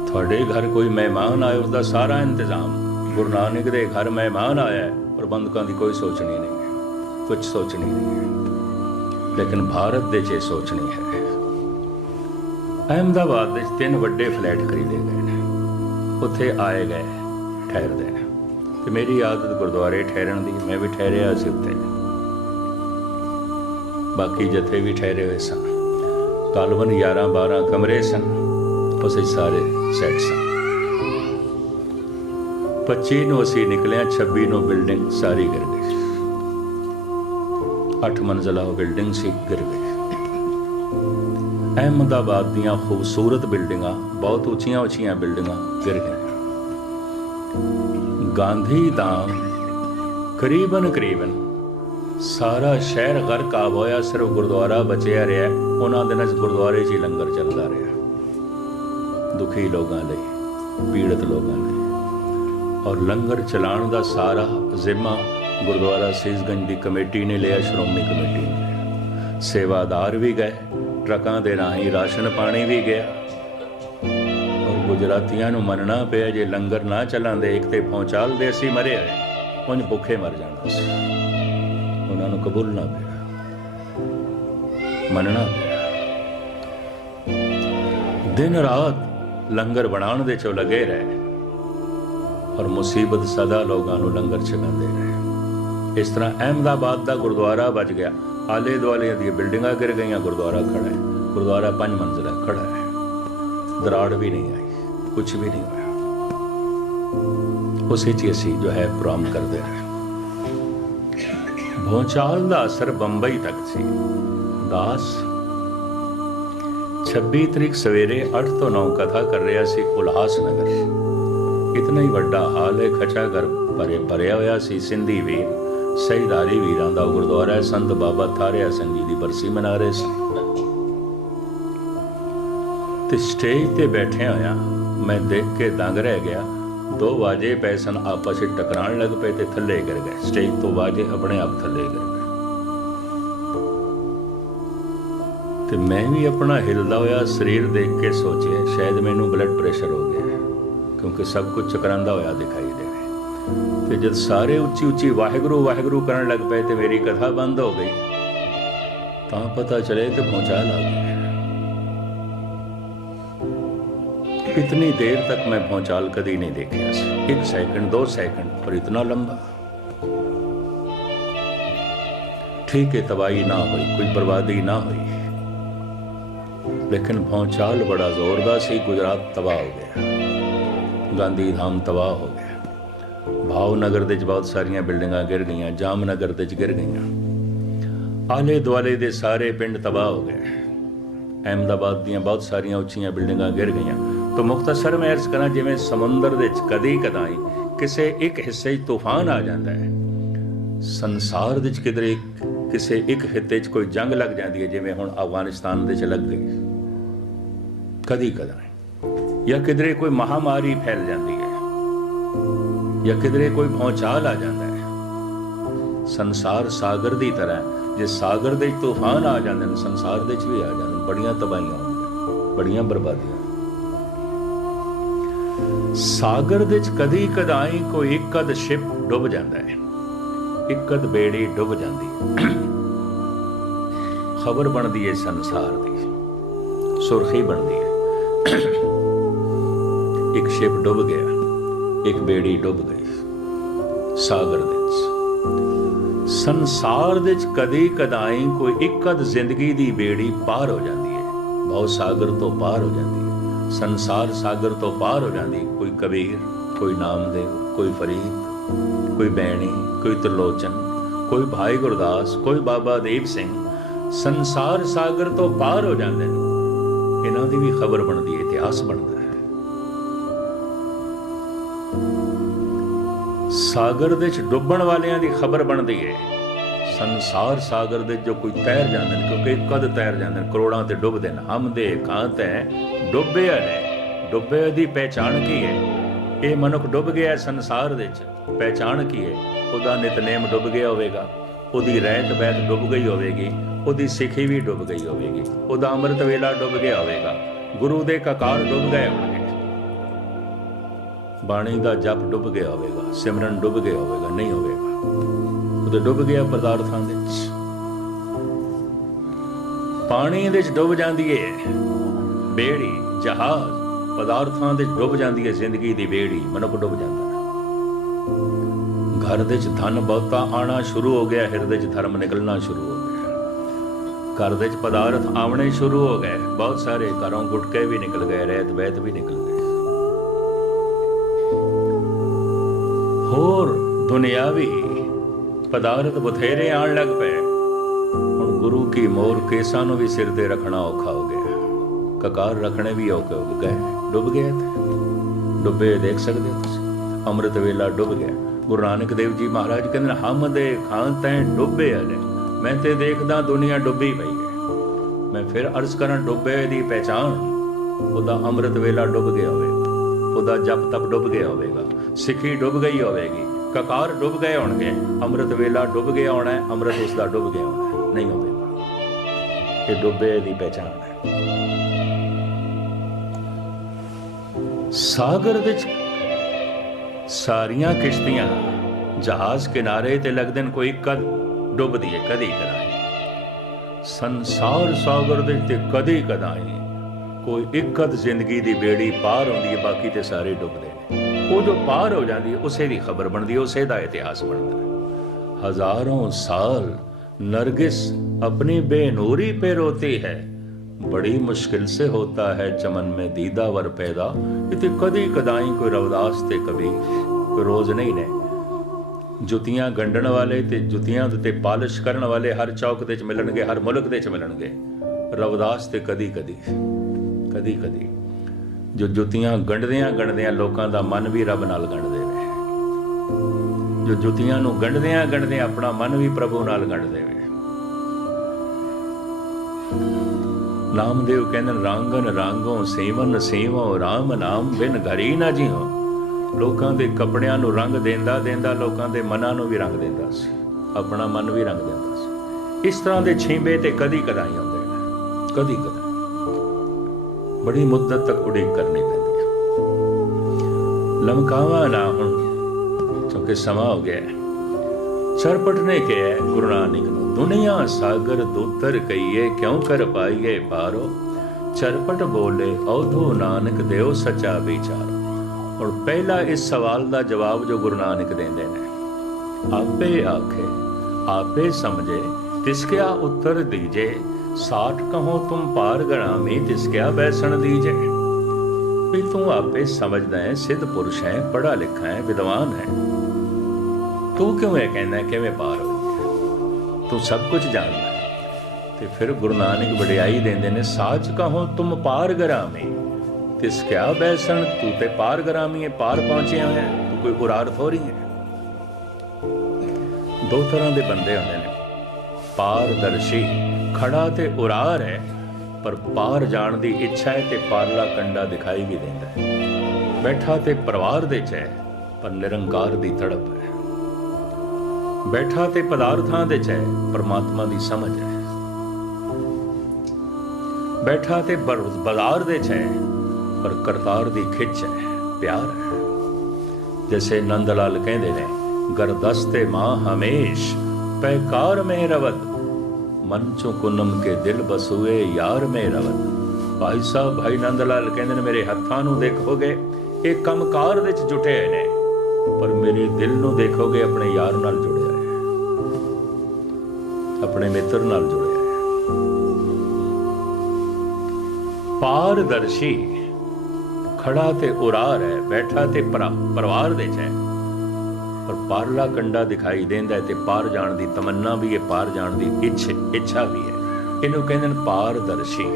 ਤੁਹਾਡੇ ਘਰ ਕੋਈ ਮਹਿਮਾਨ ਆਏ, ਉਸਦਾ ਸਾਰਾ ਇੰਤਜ਼ਾਮ। ਗੁਰੂ ਨਾਨਕ ਦੇ ਘਰ ਮਹਿਮਾਨ ਆਇਆ, ਪ੍ਰਬੰਧਕਾਂ ਦੀ ਕੋਈ ਸੋਚਣੀ ਨਹੀਂ ਹੈ, ਕੁਝ ਸੋਚਣੀ ਨਹੀਂ ਹੈ। ਲੇਕਿਨ ਭਾਰਤ ਦੇ 'ਚ ਸੋਚਣੀ ਹੈ। ਅਹਿਮਦਾਬਾਦ ਵਿੱਚ 3 ਵੱਡੇ ਫਲੈਟ ਖਰੀਦੇ ਗਏ ਨੇ। ਉੱਥੇ ਆਏ ਗਏ ਠਹਿਰਦੇ ਨੇ ਤੇ ਮੇਰੀ ਆਦਤ ਗੁਰਦੁਆਰੇ ਠਹਿਰਨ ਦੀ। ਮੈਂ ਵੀ ਠਹਿਰਿਆ ਸੀ ਉੱਥੇ, ਬਾਕੀ ਜਥੇ ਵੀ ਠਹਿਰੇ ਹੋਏ ਸਨ। ਤਕਰੀਬਨ 11-12 ਕਮਰੇ ਸਨ, ਉਸੇ ਸਾਰੇ ਸੈੱਟ ਸਨ। 25 ਨੂੰ ਅਸੀਂ ਨਿਕਲਿਆ, 26 ਨੂੰ ਬਿਲਡਿੰਗ ਸਾਰੀ ਗਿਰ ਗਈ। 8 ਮੰਜ਼ਲਾ ਬਿਲਡਿੰਗ ਸੀ, ਗਿਰ ਗਈ। ਅਹਿਮਦਾਬਾਦ ਦੀਆਂ ਖੂਬਸੂਰਤ ਬਿਲਡਿੰਗਾਂ, ਬਹੁਤ ਉੱਚੀਆਂ ਬਿਲਡਿੰਗਾਂ ਗਿਰ ਗਈਆਂ। ਗਾਂਧੀ ਧਾਮ ਕਰੀਬਨ ਸਾਰਾ ਸ਼ਹਿਰ ਗਰਕਾਬ ਹੋਇਆ। ਸਿਰਫ ਗੁਰਦੁਆਰਾ ਬਚਿਆ ਰਿਹਾ। ਉਹਨਾਂ ਦਿਨਾਂ 'ਚ ਗੁਰਦੁਆਰੇ 'ਚ ਹੀ ਲੰਗਰ ਚੱਲਦਾ ਰਿਹਾ, ਦੁਖੀ ਲੋਕਾਂ ਲਈ, ਪੀੜਤ ਲੋਕਾਂ ਲਈ। ਔਰ ਲੰਗਰ ਚਲਾਉਣ ਦਾ ਸਾਰਾ ਜ਼ਿੰਮਾ ਗੁਰਦੁਆਰਾ ਸੀਸਗੰਜ ਦੀ ਕਮੇਟੀ ਨੇ ਲਿਆ, ਸ਼੍ਰੋਮਣੀ ਕਮੇਟੀ ਨੇ ਲਿਆ। ਸੇਵਾਦਾਰ ਵੀ ਗਏ, ਟਰੱਕਾਂ ਦੇ ਰਾਹੀਂ ਰਾਸ਼ਨ ਪਾਣੀ ਵੀ ਗਿਆ। ਔਰ ਗੁਜਰਾਤੀਆਂ ਨੂੰ ਮੰਨਣਾ ਪਿਆ, ਜੇ ਲੰਗਰ ਨਾ ਚਲਾਉਂਦੇ, ਇੱਕ ਤੇ ਪਹੁੰਚਾਲਦੇ ਅਸੀਂ ਮਰੇ ਹੋਏ, ਉਂਝ ਭੁੱਖੇ ਮਰ ਜਾਣਾ ਸੀ। ਉਹਨਾਂ ਨੂੰ ਕਬੂਲਣਾ ਪਿਆ, ਮੰਨਣਾ ਪਿਆ। ਦਿਨ ਰਾਤ ਲੰਗਰ ਬਣਾਉਣ ਦੇ 'ਚ ਲੱਗੇ ਰਹੇ ਔਰ ਮੁਸੀਬਤ ਸਦਾ ਲੋਕਾਂ ਨੂੰ ਲੰਗਰ ਛਕਾਉਂਦੇ ਰਹੇ। ਇਸ ਤਰ੍ਹਾਂ ਅਹਿਮਦਾਬਾਦ ਦਾ ਗੁਰਦੁਆਰਾ ਬਚ ਗਿਆ। ਆਲੇ ਦੁਆਲੇ ਦੀਆਂ ਬਿਲਡਿੰਗਾਂ ਗਿਰ ਗਈਆਂ, ਗੁਰਦੁਆਰਾ ਖੜਾ ਹੈ। ਗੁਰਦੁਆਰਾ 5 ਮੰਜ਼ਿਲਾ ਖੜਾ ਹੈ, ਦਰਾੜ ਵੀ ਨਹੀਂ ਆਈ, ਕੁਛ ਵੀ ਨਹੀਂ ਹੋਇਆ। ਉਸੇ 'ਚ ਅਸੀਂ ਜੋ ਹੈ ਪ੍ਰੋਗਰਾਮ ਕਰਦੇ ਰਹੇ। ਭੂਚਾਲ ਦਾ ਅਸਰ ਬੰਬਈ ਤੱਕ ਸੀ। ਦਾਸ 26 ਤਰੀਕ ਸਵੇਰੇ 8 ਤੋਂ 9 ਕਥਾ ਕਰ ਰਿਹਾ ਸੀ ਉਲਹਾਸਨਗਰ। ਇਤਨਾ ਹੀ ਵੱਡਾ ਹਾਲ ਹੈ, ਖਚਾ ਘਰ ਭਰਿਆ ਹੋਇਆ ਸੀ। ਸਿੰਧੀ ਵੀਰ, ਸਹੀਦਾਰੀ ਵੀਰਾਂ ਦਾ ਗੁਰਦੁਆਰਾ ਹੈ। ਸੰਤ ਬਾਬਾ ਥਾਰਿਆ ਸਿੰਘ ਜੀ ਦੀ ਬਰਸੀ ਮਨਾ ਰਹੇ ਸੀ ਤੇ ਸਟੇਜ ਤੇ ਬੈਠੇ ਹੋਇਆ ਮੈਂ ਦੇਖ ਕੇ ਦੰਗ ਰਹਿ ਗਿਆ। 2 ਵਾਜੇ ਪਏ ਸਨ, ਆਪਸ ਵਿੱਚ ਟਕਰਾਉਣ ਲੱਗ ਪਏ ਤੇ ਥੱਲੇ ਗਿਰ ਗਏ। ਸਟੇਜ ਤੋਂ ਵਾਜੇ ਆਪਣੇ ਆਪ ਥੱਲੇ ਗਿਰ ਗਏ ਤੇ ਮੈਂ ਵੀ ਆਪਣਾ ਹਿਲਦਾ ਹੋਇਆ ਸਰੀਰ ਦੇਖ ਕੇ ਸੋਚਿਆ ਸ਼ਾਇਦ ਮੈਨੂੰ ਬਲੱਡ ਪ੍ਰੈਸ਼ਰ ਹੋ ਗਿਆ, ਕਿਉਂਕਿ ਸਭ ਕੁਝ ਚਕਰਾਂਦਾ ਹੋਇਆ ਦਿਖਾਈ ਦੇ ਰਿਹਾ। ਤੇ ਜਦ ਸਾਰੇ ਉੱਚੀ ਵਾਹਿਗੁਰੂ ਵਾਹਿਗੁਰੂ ਕਰਨ ਲੱਗ ਪਏ ਤੇ ਮੇਰੀ ਕਥਾ ਬੰਦ ਹੋ ਗਈ, ਤਾਂ ਪਤਾ ਚਲੇ ਤੇ ਭੂਚਾਲ ਆ ਗਿਆ। इतनी देर तक मैं भूचाल कभी नहीं देखा। 1 सेकंड 2 सेकंड पर इतना लंबा। ठीक है, तबाही ना हुई, कोई बर्बादी ना हुई, लेकिन भूचाल बड़ा जोरदार सी। गुजरात तबाह हो गया, गांधी धाम तबाह हो गया, भावनगर ਦੇ 'ਚ ਬਹੁਤ ਸਾਰੀਆਂ ਬਿਲਡਿੰਗਾਂ ਗਿਰ ਗਈਆਂ, ਜਾਮਨਗਰ ਦੇ 'ਚ ਗਿਰ ਗਈਆਂ, ਆਲੇ ਦੁਆਲੇ ਦੇ ਸਾਰੇ ਪਿੰਡ ਤਬਾਹ ਹੋ ਗਏ, ਅਹਿਮਦਾਬਾਦ ਦੀਆਂ ਬਹੁਤ ਸਾਰੀਆਂ ਉੱਚੀਆਂ ਬਿਲਡਿੰਗਾਂ ਗਿਰ ਗਈਆਂ। ਤਾਂ ਮੁਖਤਸਰ ਮੈਂ ਅਰਜ਼ ਕਰਾਂ, ਜਿਵੇਂ ਸਮੁੰਦਰ ਦੇ 'ਚ ਕਦੀ ਕਦਾਈ ਕਿਸੇ ਇੱਕ ਹਿੱਸੇ 'ਚ ਤੂਫਾਨ ਆ ਜਾਂਦਾ ਹੈ, ਸੰਸਾਰ ਦੇ 'ਚ ਕਿਧਰੇ ਕਿਸੇ ਇੱਕ ਹਿੱਤੇ 'ਚ ਕੋਈ ਜੰਗ ਲੱਗ ਜਾਂਦੀ ਹੈ, ਜਿਵੇਂ ਹੁਣ ਅਫਗਾਨਿਸਤਾਨ ਦੇ 'ਚ ਲੱਗ ਗਈ ਕਦੀ ਕਦਾਈ, ਜਾਂ ਕਿਧਰੇ ਕੋਈ ਮਹਾਮਾਰੀ ਫੈਲ ਜਾਂਦੀ ਹੈ, ਜਾਂ ਕਿਧਰੇ ਕੋਈ ਭੂਚਾਲ ਆ ਜਾਂਦਾ ਹੈ। ਸੰਸਾਰ ਸਾਗਰ ਦੀ ਤਰ੍ਹਾਂ, ਜੇ ਸਾਗਰ ਦੇ ਤੂਫਾਨ ਆ ਜਾਂਦੇ ਨੇ, ਸੰਸਾਰ ਦੇ 'ਚ ਵੀ ਆ ਜਾਂਦੇ ਨੇ, ਬੜੀਆਂ ਤਬਾਹੀਆਂ ਹੁੰਦੀਆਂ, ਬੜੀਆਂ ਬਰਬਾਦੀਆਂ। ਸਾਗਰ ਦੇ 'ਚ ਕਦੀ ਕਦਾਈ ਕੋਈ ਇੱਕ ਅੱਧ ਸ਼ਿਪ ਡੁੱਬ ਜਾਂਦਾ ਹੈ, ਇੱਕ ਅੱਧ ਬੇੜੀ ਡੁੱਬ ਜਾਂਦੀ ਹੈ, ਖਬਰ ਬਣਦੀ ਹੈ ਸੰਸਾਰ ਦੀ, ਸੁਰਖੀ ਬਣਦੀ ਹੈ, ਇੱਕ ਸ਼ਿਪ ਡੁੱਬ ਗਿਆ, ਇੱਕ ਬੇੜੀ ਡੁੱਬ ਗਈ ਸਾਗਰ ਦੇ 'ਚ। ਸੰਸਾਰ ਦੇ 'ਚ ਕਦੀ ਕਦਾਈ ਕੋਈ ਇੱਕ ਅੱਧ ਜ਼ਿੰਦਗੀ ਦੀ ਬੇੜੀ ਪਾਰ ਹੋ ਜਾਂਦੀ ਹੈ, ਬਹੁਤ ਸਾਗਰ ਤੋਂ ਪਾਰ ਹੋ ਜਾਂਦੀ ਹੈ, ਸੰਸਾਰ ਸਾਗਰ ਤੋਂ ਪਾਰ ਹੋ ਜਾਂਦੀ। ਕੋਈ ਕਬੀਰ, ਕੋਈ ਨਾਮਦੇਵ, ਕੋਈ ਫਰੀਦ, ਕੋਈ ਬੈਣੀ, ਕੋਈ ਤਰਲੋਚਨ, ਕੋਈ ਭਾਈ ਗੁਰਦਾਸ, ਕੋਈ ਬਾਬਾ ਦੀਪ ਸਿੰਘ, ਸੰਸਾਰ ਸਾਗਰ ਤੋਂ ਪਾਰ ਹੋ ਜਾਂਦੇ ਨੇ। ਇਹਨਾਂ ਦੀ ਵੀ ਖਬਰ ਬਣਦੀ ਹੈ, ਇਤਿਹਾਸ ਬਣਦਾ ਹੈ। ਸਾਗਰ ਦੇ 'ਚ ਡੁੱਬਣ ਵਾਲਿਆਂ ਦੀ ਖਬਰ ਬਣਦੀ ਹੈ। ਸੰਸਾਰ ਸਾਗਰ ਦੇ ਜੋ ਕੋਈ ਤੈਰ ਜਾਂਦੇ ਨੇ, ਕਿਉਂਕਿ ਕਦ ਤੈਰ ਜਾਂਦੇ ਨੇ, ਕਰੋੜਾਂ ਤੇ ਡੁੱਬਦੇ ਨੇ। ਹਮ ਦੇ ਕਾਂ ਤੈ ਡੁੱਬਿਆ ਨੇ, ਡੁੱਬੇ ਦੀ ਪਹਿਚਾਣ ਕੀ ਹੈ? ਇਹ ਮਨੁੱਖ ਡੁੱਬ ਗਿਆ ਸੰਸਾਰ ਦੇ 'ਚ, ਪਹਿਚਾਣ ਕੀ ਹੈ? ਉਹਦਾ ਨਿਤਨੇਮ ਡੁੱਬ ਗਿਆ ਹੋਵੇਗਾ, ਉਹਦੀ ਰਹਿਤ ਬਹਿਤ ਡੁੱਬ ਗਈ ਹੋਵੇਗੀ, ਉਹਦੀ ਸਿੱਖੀ ਵੀ ਡੁੱਬ ਗਈ ਹੋਵੇਗੀ, ਉਹਦਾ ਅੰਮ੍ਰਿਤ ਵੇਲਾ ਡੁੱਬ ਗਿਆ ਹੋਵੇਗਾ, ਗੁਰੂ ਦੇ ਕਕਾਰ ਡੁੱਬ ਗਏ ਹੋਣਗੇ, ਬਾਣੀ ਦਾ ਜਪ ਡੁੱਬ ਗਿਆ ਹੋਵੇਗਾ, ਸਿਮਰਨ ਡੁੱਬ ਗਿਆ ਹੋਵੇਗਾ, ਨਹੀਂ ਹੋਵੇਗਾ, ਉਹਦੇ ਡੁੱਬ ਗਿਆ ਪਦਾਰਥਾਂ ਦੇ ਵਿੱਚ। ਪਾਣੀ ਦੇ 'ਚ ਡੁੱਬ ਜਾਂਦੀ ਹੈ ਬੇੜੀ, ਜਹਾਜ਼, ਪਦਾਰਥਾਂ ਦੇ ਡੁੱਬ ਜਾਂਦੀ ਹੈ ਜ਼ਿੰਦਗੀ ਦੀ ਬੇੜੀ, ਮਨੁੱਖ ਡੁੱਬ ਜਾਂਦਾ ਹੈ। ਘਰ ਦੇ 'ਚ ਧਨ ਬਹੁਤਾ ਆਉਣਾ ਸ਼ੁਰੂ ਹੋ ਗਿਆ, ਹਿਰਦੇ 'ਚ ਧਰਮ ਨਿਕਲਣਾ ਸ਼ੁਰੂ ਹੋ ਗਿਆ, ਘਰ ਦੇ 'ਚ ਪਦਾਰਥ ਆਉਣੇ ਸ਼ੁਰੂ ਹੋ ਗਏ, ਬਹੁਤ ਸਾਰੇ ਘਰੋਂ ਗੁਟਕੇ ਵੀ ਨਿਕਲ ਗਏ, ਰਹਿਤ ਬਹਿਤ ਵੀ ਨਿਕਲ ਗਏ, ਹੋਰ ਦੁਨਿਆਵੀ ਪਦਾਰਥ ਬਥੇਰੇ ਆਉਣ ਲੱਗ ਪਏ। ਹੁਣ ਗੁਰੂ ਕੀ ਮੋਹਰ ਕੇਸਾਂ ਨੂੰ ਵੀ ਸਿਰ ਤੇ ਰੱਖਣਾ ਔਖਾ ਹੋ ਗਿਆ, ਕਕਾਰ ਰੱਖਣੇ ਵੀ ਔਖੇ ਹੋ ਗਏ, ਡੁੱਬ ਗਏ ਤੇ ਡੁੱਬੇ ਦੇਖ ਸਕਦੇ ਹੋ ਤੁਸੀਂ, ਅੰਮ੍ਰਿਤ ਵੇਲਾ ਡੁੱਬ ਗਿਆ। ਗੁਰੂ ਨਾਨਕ ਦੇਵ ਜੀ ਮਹਾਰਾਜ ਕਹਿੰਦੇ, ਹਮ ਦੇ ਖਾਂ ਤੈਂ ਡੁੱਬੇ ਨੇ, ਮੈਂ ਤੇ ਦੇਖਦਾ ਦੁਨੀਆ ਡੁੱਬੀ ਪਈ ਹੈ। ਮੈਂ ਫਿਰ ਅਰਜ਼ ਕਰਾਂ, ਡੁੱਬੇ ਦੀ ਪਹਿਚਾਣ, ਉਹਦਾ ਅੰਮ੍ਰਿਤ ਵੇਲਾ ਡੁੱਬ ਗਿਆ ਹੋਵੇਗਾ, ਉਹਦਾ ਜਪ ਤਪ ਡੁੱਬ ਗਿਆ ਹੋਵੇਗਾ, ਸਿੱਖੀ ਡੁੱਬ ਗਈ ਹੋਵੇਗੀ, ਕਕਾਰ ਡੁੱਬ ਗਏ ਹੋਣਗੇ, ਅੰਮ੍ਰਿਤ ਵੇਲਾ ਡੁੱਬ ਗਿਆ ਹੋਣਾ, ਅੰਮ੍ਰਿਤ ਉਸ ਦਾ ਡੁੱਬ ਗਿਆ ਹੋਣਾ, ਨਹੀਂ ਹੋਵੇਗਾ। ਇਹ ਡੁੱਬੇ ਦੀ ਪਹਿਚਾਣ ਹੈ। ਸਾਗਰ ਵਿੱਚ ਸਾਰੀਆਂ ਕਿਸ਼ਤੀਆਂ, ਜਹਾਜ਼ ਕਿਨਾਰੇ ਤੇ ਲੱਗਦੇ ਨੇ, ਕੋਈ ਕਦ ਡੁੱਬਦੀ ਹੈ, ਕਦੀ ਕਦਾਈ। ਸੰਸਾਰ ਸਾਗਰ ਦੇ ਤੇ ਕਦੀ ਕਦਾਈ ਕੋਈ ਇੱਕ ਅੱਧ ਜ਼ਿੰਦਗੀ ਦੀ ਬੇੜੀ ਪਾਰ ਹੁੰਦੀ ਹੈ, ਬਾਕੀ ਤੇ ਸਾਰੇ ਡੁੱਬਦੇ ਨੇ। ਉਹ ਜੋ ਪਾਰ ਹੋ ਜਾਂਦੀ ਹੈ, ਉਸੇ ਦੀ ਖਬਰ ਬਣਦੀ ਹੈ, ਉਸੇ ਦਾ ਇਤਿਹਾਸ ਬਣਦਾ ਹੈ। हजारों साल नरगिस अपनी बेनूरी पे रोती है, बड़ी मुश्किल से होता है चमन में दीदावर पैदा। इतने कदी कदाई कोई रविदास ते कबीर कोई रोज नहीं ने। जुतियां गंढण वाले ते जुतियां ते पालिश करन वाले हर चौक दे च मिलणगे, हर मुल्क दे च मिलणगे। रविदास ते कदी कदी कदी कदी जो जुतियां गंढदियां लोकां दा मन भी रब नाल गंढदे ने, जो जुतियां नूं गंढदियां अपना मन भी प्रभु नाल गंढदे ने। नामदेव कहंदे रांगन रांगों सेवन सेवो राम नाम बिन घरी ना जियो। लोकां दे कपड़ियां नूं रंग देंदा देंदा लोकां दे मनां नूं भी रंग देंदा सी, अपना मन भी रंग देंदा सी। इस तरह दे छींबे ते कदी कदाई आउंदे ने, कदी कदाई बड़ी मुद्दत तक उड़ीक करनी पैंदी है। लमकावा ना हुण क्योंकि समा हो गया। चरपट ने कहा गुरु नानक नूं, दुनिया सागर दूतर कहिए क्यों कर पाइए पारो। चरपट बोले औधो नानक देओ सच्चा विचारो। और पहला इस सवाल का जवाब जो गुरु नानक देंदे ने, आपे आखे आपे समझे तिसक्या उत्तर दीजे। 60 कहो तुम पार गणामी तिसक्या बैसन दीजे। भी तू आपे समझदा है, सिद्ध पुरुष है, पढ़ा लिखा है, विद्वान है, तू क्यों है कहना किवें पार हो, तू सब कुछ जानदा है। ते फिर गुरु नानक वडियाई देंदे ने, साच कहो तुम पार गरामी, तिस क्या बैसन, तू ते पार गरामी है, पार पहुंचिया है, तू कोई उरार थोड़ी है। दो तरह के बंदे होंदे ने, पारदर्शी खड़ा ते उरार है, पर पार जाण दी इच्छा है ते पारला कंडा दिखाई भी देंदा है। बैठा ते परिवार दे च है, पर निरंकार दी तड़प है। बैठा ते पदार्थां दे च है, परमात्मा दी समझ है। बैठा ते बाजार दे च है, पर करतार दी खिच है, प्यार है। जैसे नंद लाल कहंदे ने, गरदस्ते मां हमेश पैकार में रवद, मन चो कुनम के दिल बसुए यार में रवद। भाई साहब भाई नंद लाल कहंदे ने, मेरे हत्थां नूं देखोगे ये कंमकार दे च जुटे ने, पर मेरे दिल नूं देखोगे अपने यार नाल जुड़िया है, अपने मित्र नाल जुड़िया है। पारदर्शी खड़ा ते उरार है, बैठा ते परिवार दे च है, पर पारला कंडा दिखाई देंदा है, ते पार जाण दी तमन्ना भी है, पार जाण दी इच्छा भी है। इहनूं कहंदे ने पारदर्शी।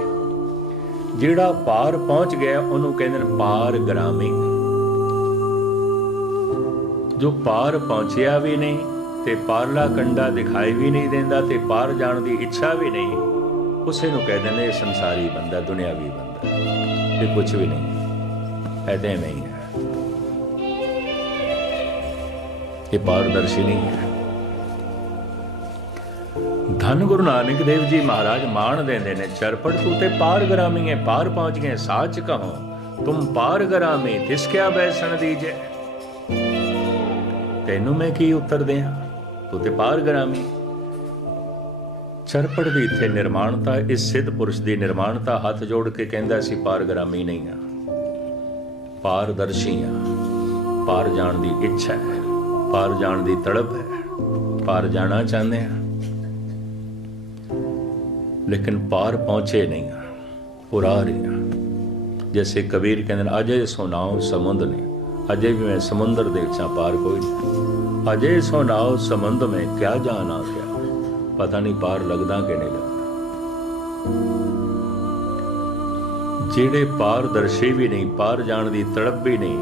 जिहड़ा पार पहुंच गया उहनूं कहंदे ने पारगरामी। जो पार पहुंचिया भी नहीं ते पारला कंडा दिखाई भी नहीं देंदा ते पार जाण दी इच्छा भी नहीं, उसे नूं कहंदे ने संसारी बंदा, दुनियावी बंदा, ये कुछ भी नहीं है, ऐसे नहीं है, ये पारदर्शी नहीं है। धन गुरु नानक देव जी महाराज मान देंदे ने, चरपट तू ते पारगरामी है, पार पहुंच गए, साच कहो तुम पारगरामी, तिस क्या बैसन दीजे। तेनू मैं की उत्तर दिया, तू ते पारगरामी। चरपट दी इत्थे निर्माणता, इस सिद्ध पुरुष दी निर्माणता हथ जोड़ के कहंदा सी पारगरामी नहीं आ, पारदर्शी आ। पार जाण दी इच्छा है, पार जाण दी तड़प है, पार जाना चाहते हैं, लेकिन पार पहुंचे नहीं, उड़ा रहे। जैसे कबीर कहते हैं, अजय सुनाओ समुद्र ने, अजय भी मैं समुद्र दे विचां पार कोई नहीं। अजय सुनाओ समुद्र में क्या जान आ गया, पता नहीं पार लगदा कि नहीं लगदा। जेड़े पारदर्शी भी नहीं, पार जाण दी तड़प भी नहीं,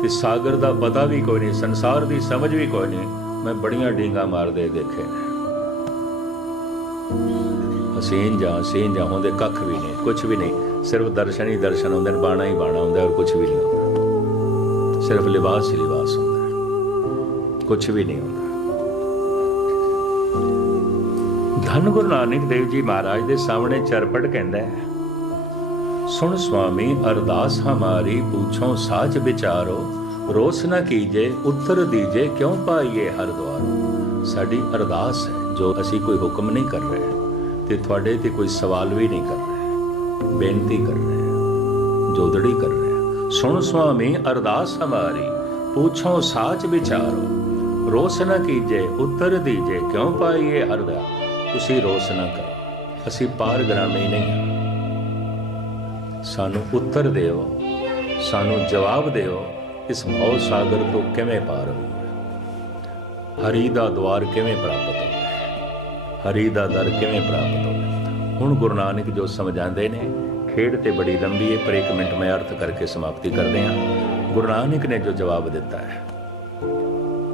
ते सागर दा पता भी कोई नहीं, संसार दी समझ भी कोई नहीं, मैं बड़ियां डींगा मारदे देखे ने। असीन जा होंदे कख भी नहीं, कुछ भी नहीं, सिर्फ दर्शन ही दर्शन होंदे, बाणा ही बाणा होंदा और कुछ भी नहीं होंदा, सिर्फ लिबास ही लिबास होंदा, कुछ भी नहीं होंदा। धन गुरु नानक देव जी महाराज दे सामने चरपट कहंदा है, सुन स्वामी अरदास हमारी, पूछो साच विचारो, रोस न कीजे उत्तर दीजे, क्यों पाइए हर द्वारो। साडी अरदास है, जो असी कोई हुक्म नहीं कर रहे ते तुहाडे ते कोई सवाल भी नहीं कर रहे, बेनती कर रहे हैं, जोदड़ी कर रहे हैं। सुन स्वामी अरदास हमारी, पूछो साच विचारो, रोस न कीजे उत्तर दीजे, क्यों पाइए हर द्वारो। तुसी रोस ना करो, असी पारगरामी नहीं हाँ, सानू उत्तर दिओ, सानू जवाब दिओ, इस भव सागर तो किवें पार होईए, हरि दा द्वार किवें प्राप्त होवे, हरि दा दर किवें प्राप्त होवे। हुण गुरु नानक जो समझाते ने, खेड ते बड़ी लंबी है, पर 1 मिनट में अर्थ करके समाप्ति करते हैं। गुरु नानक ने जो जवाब दिता है,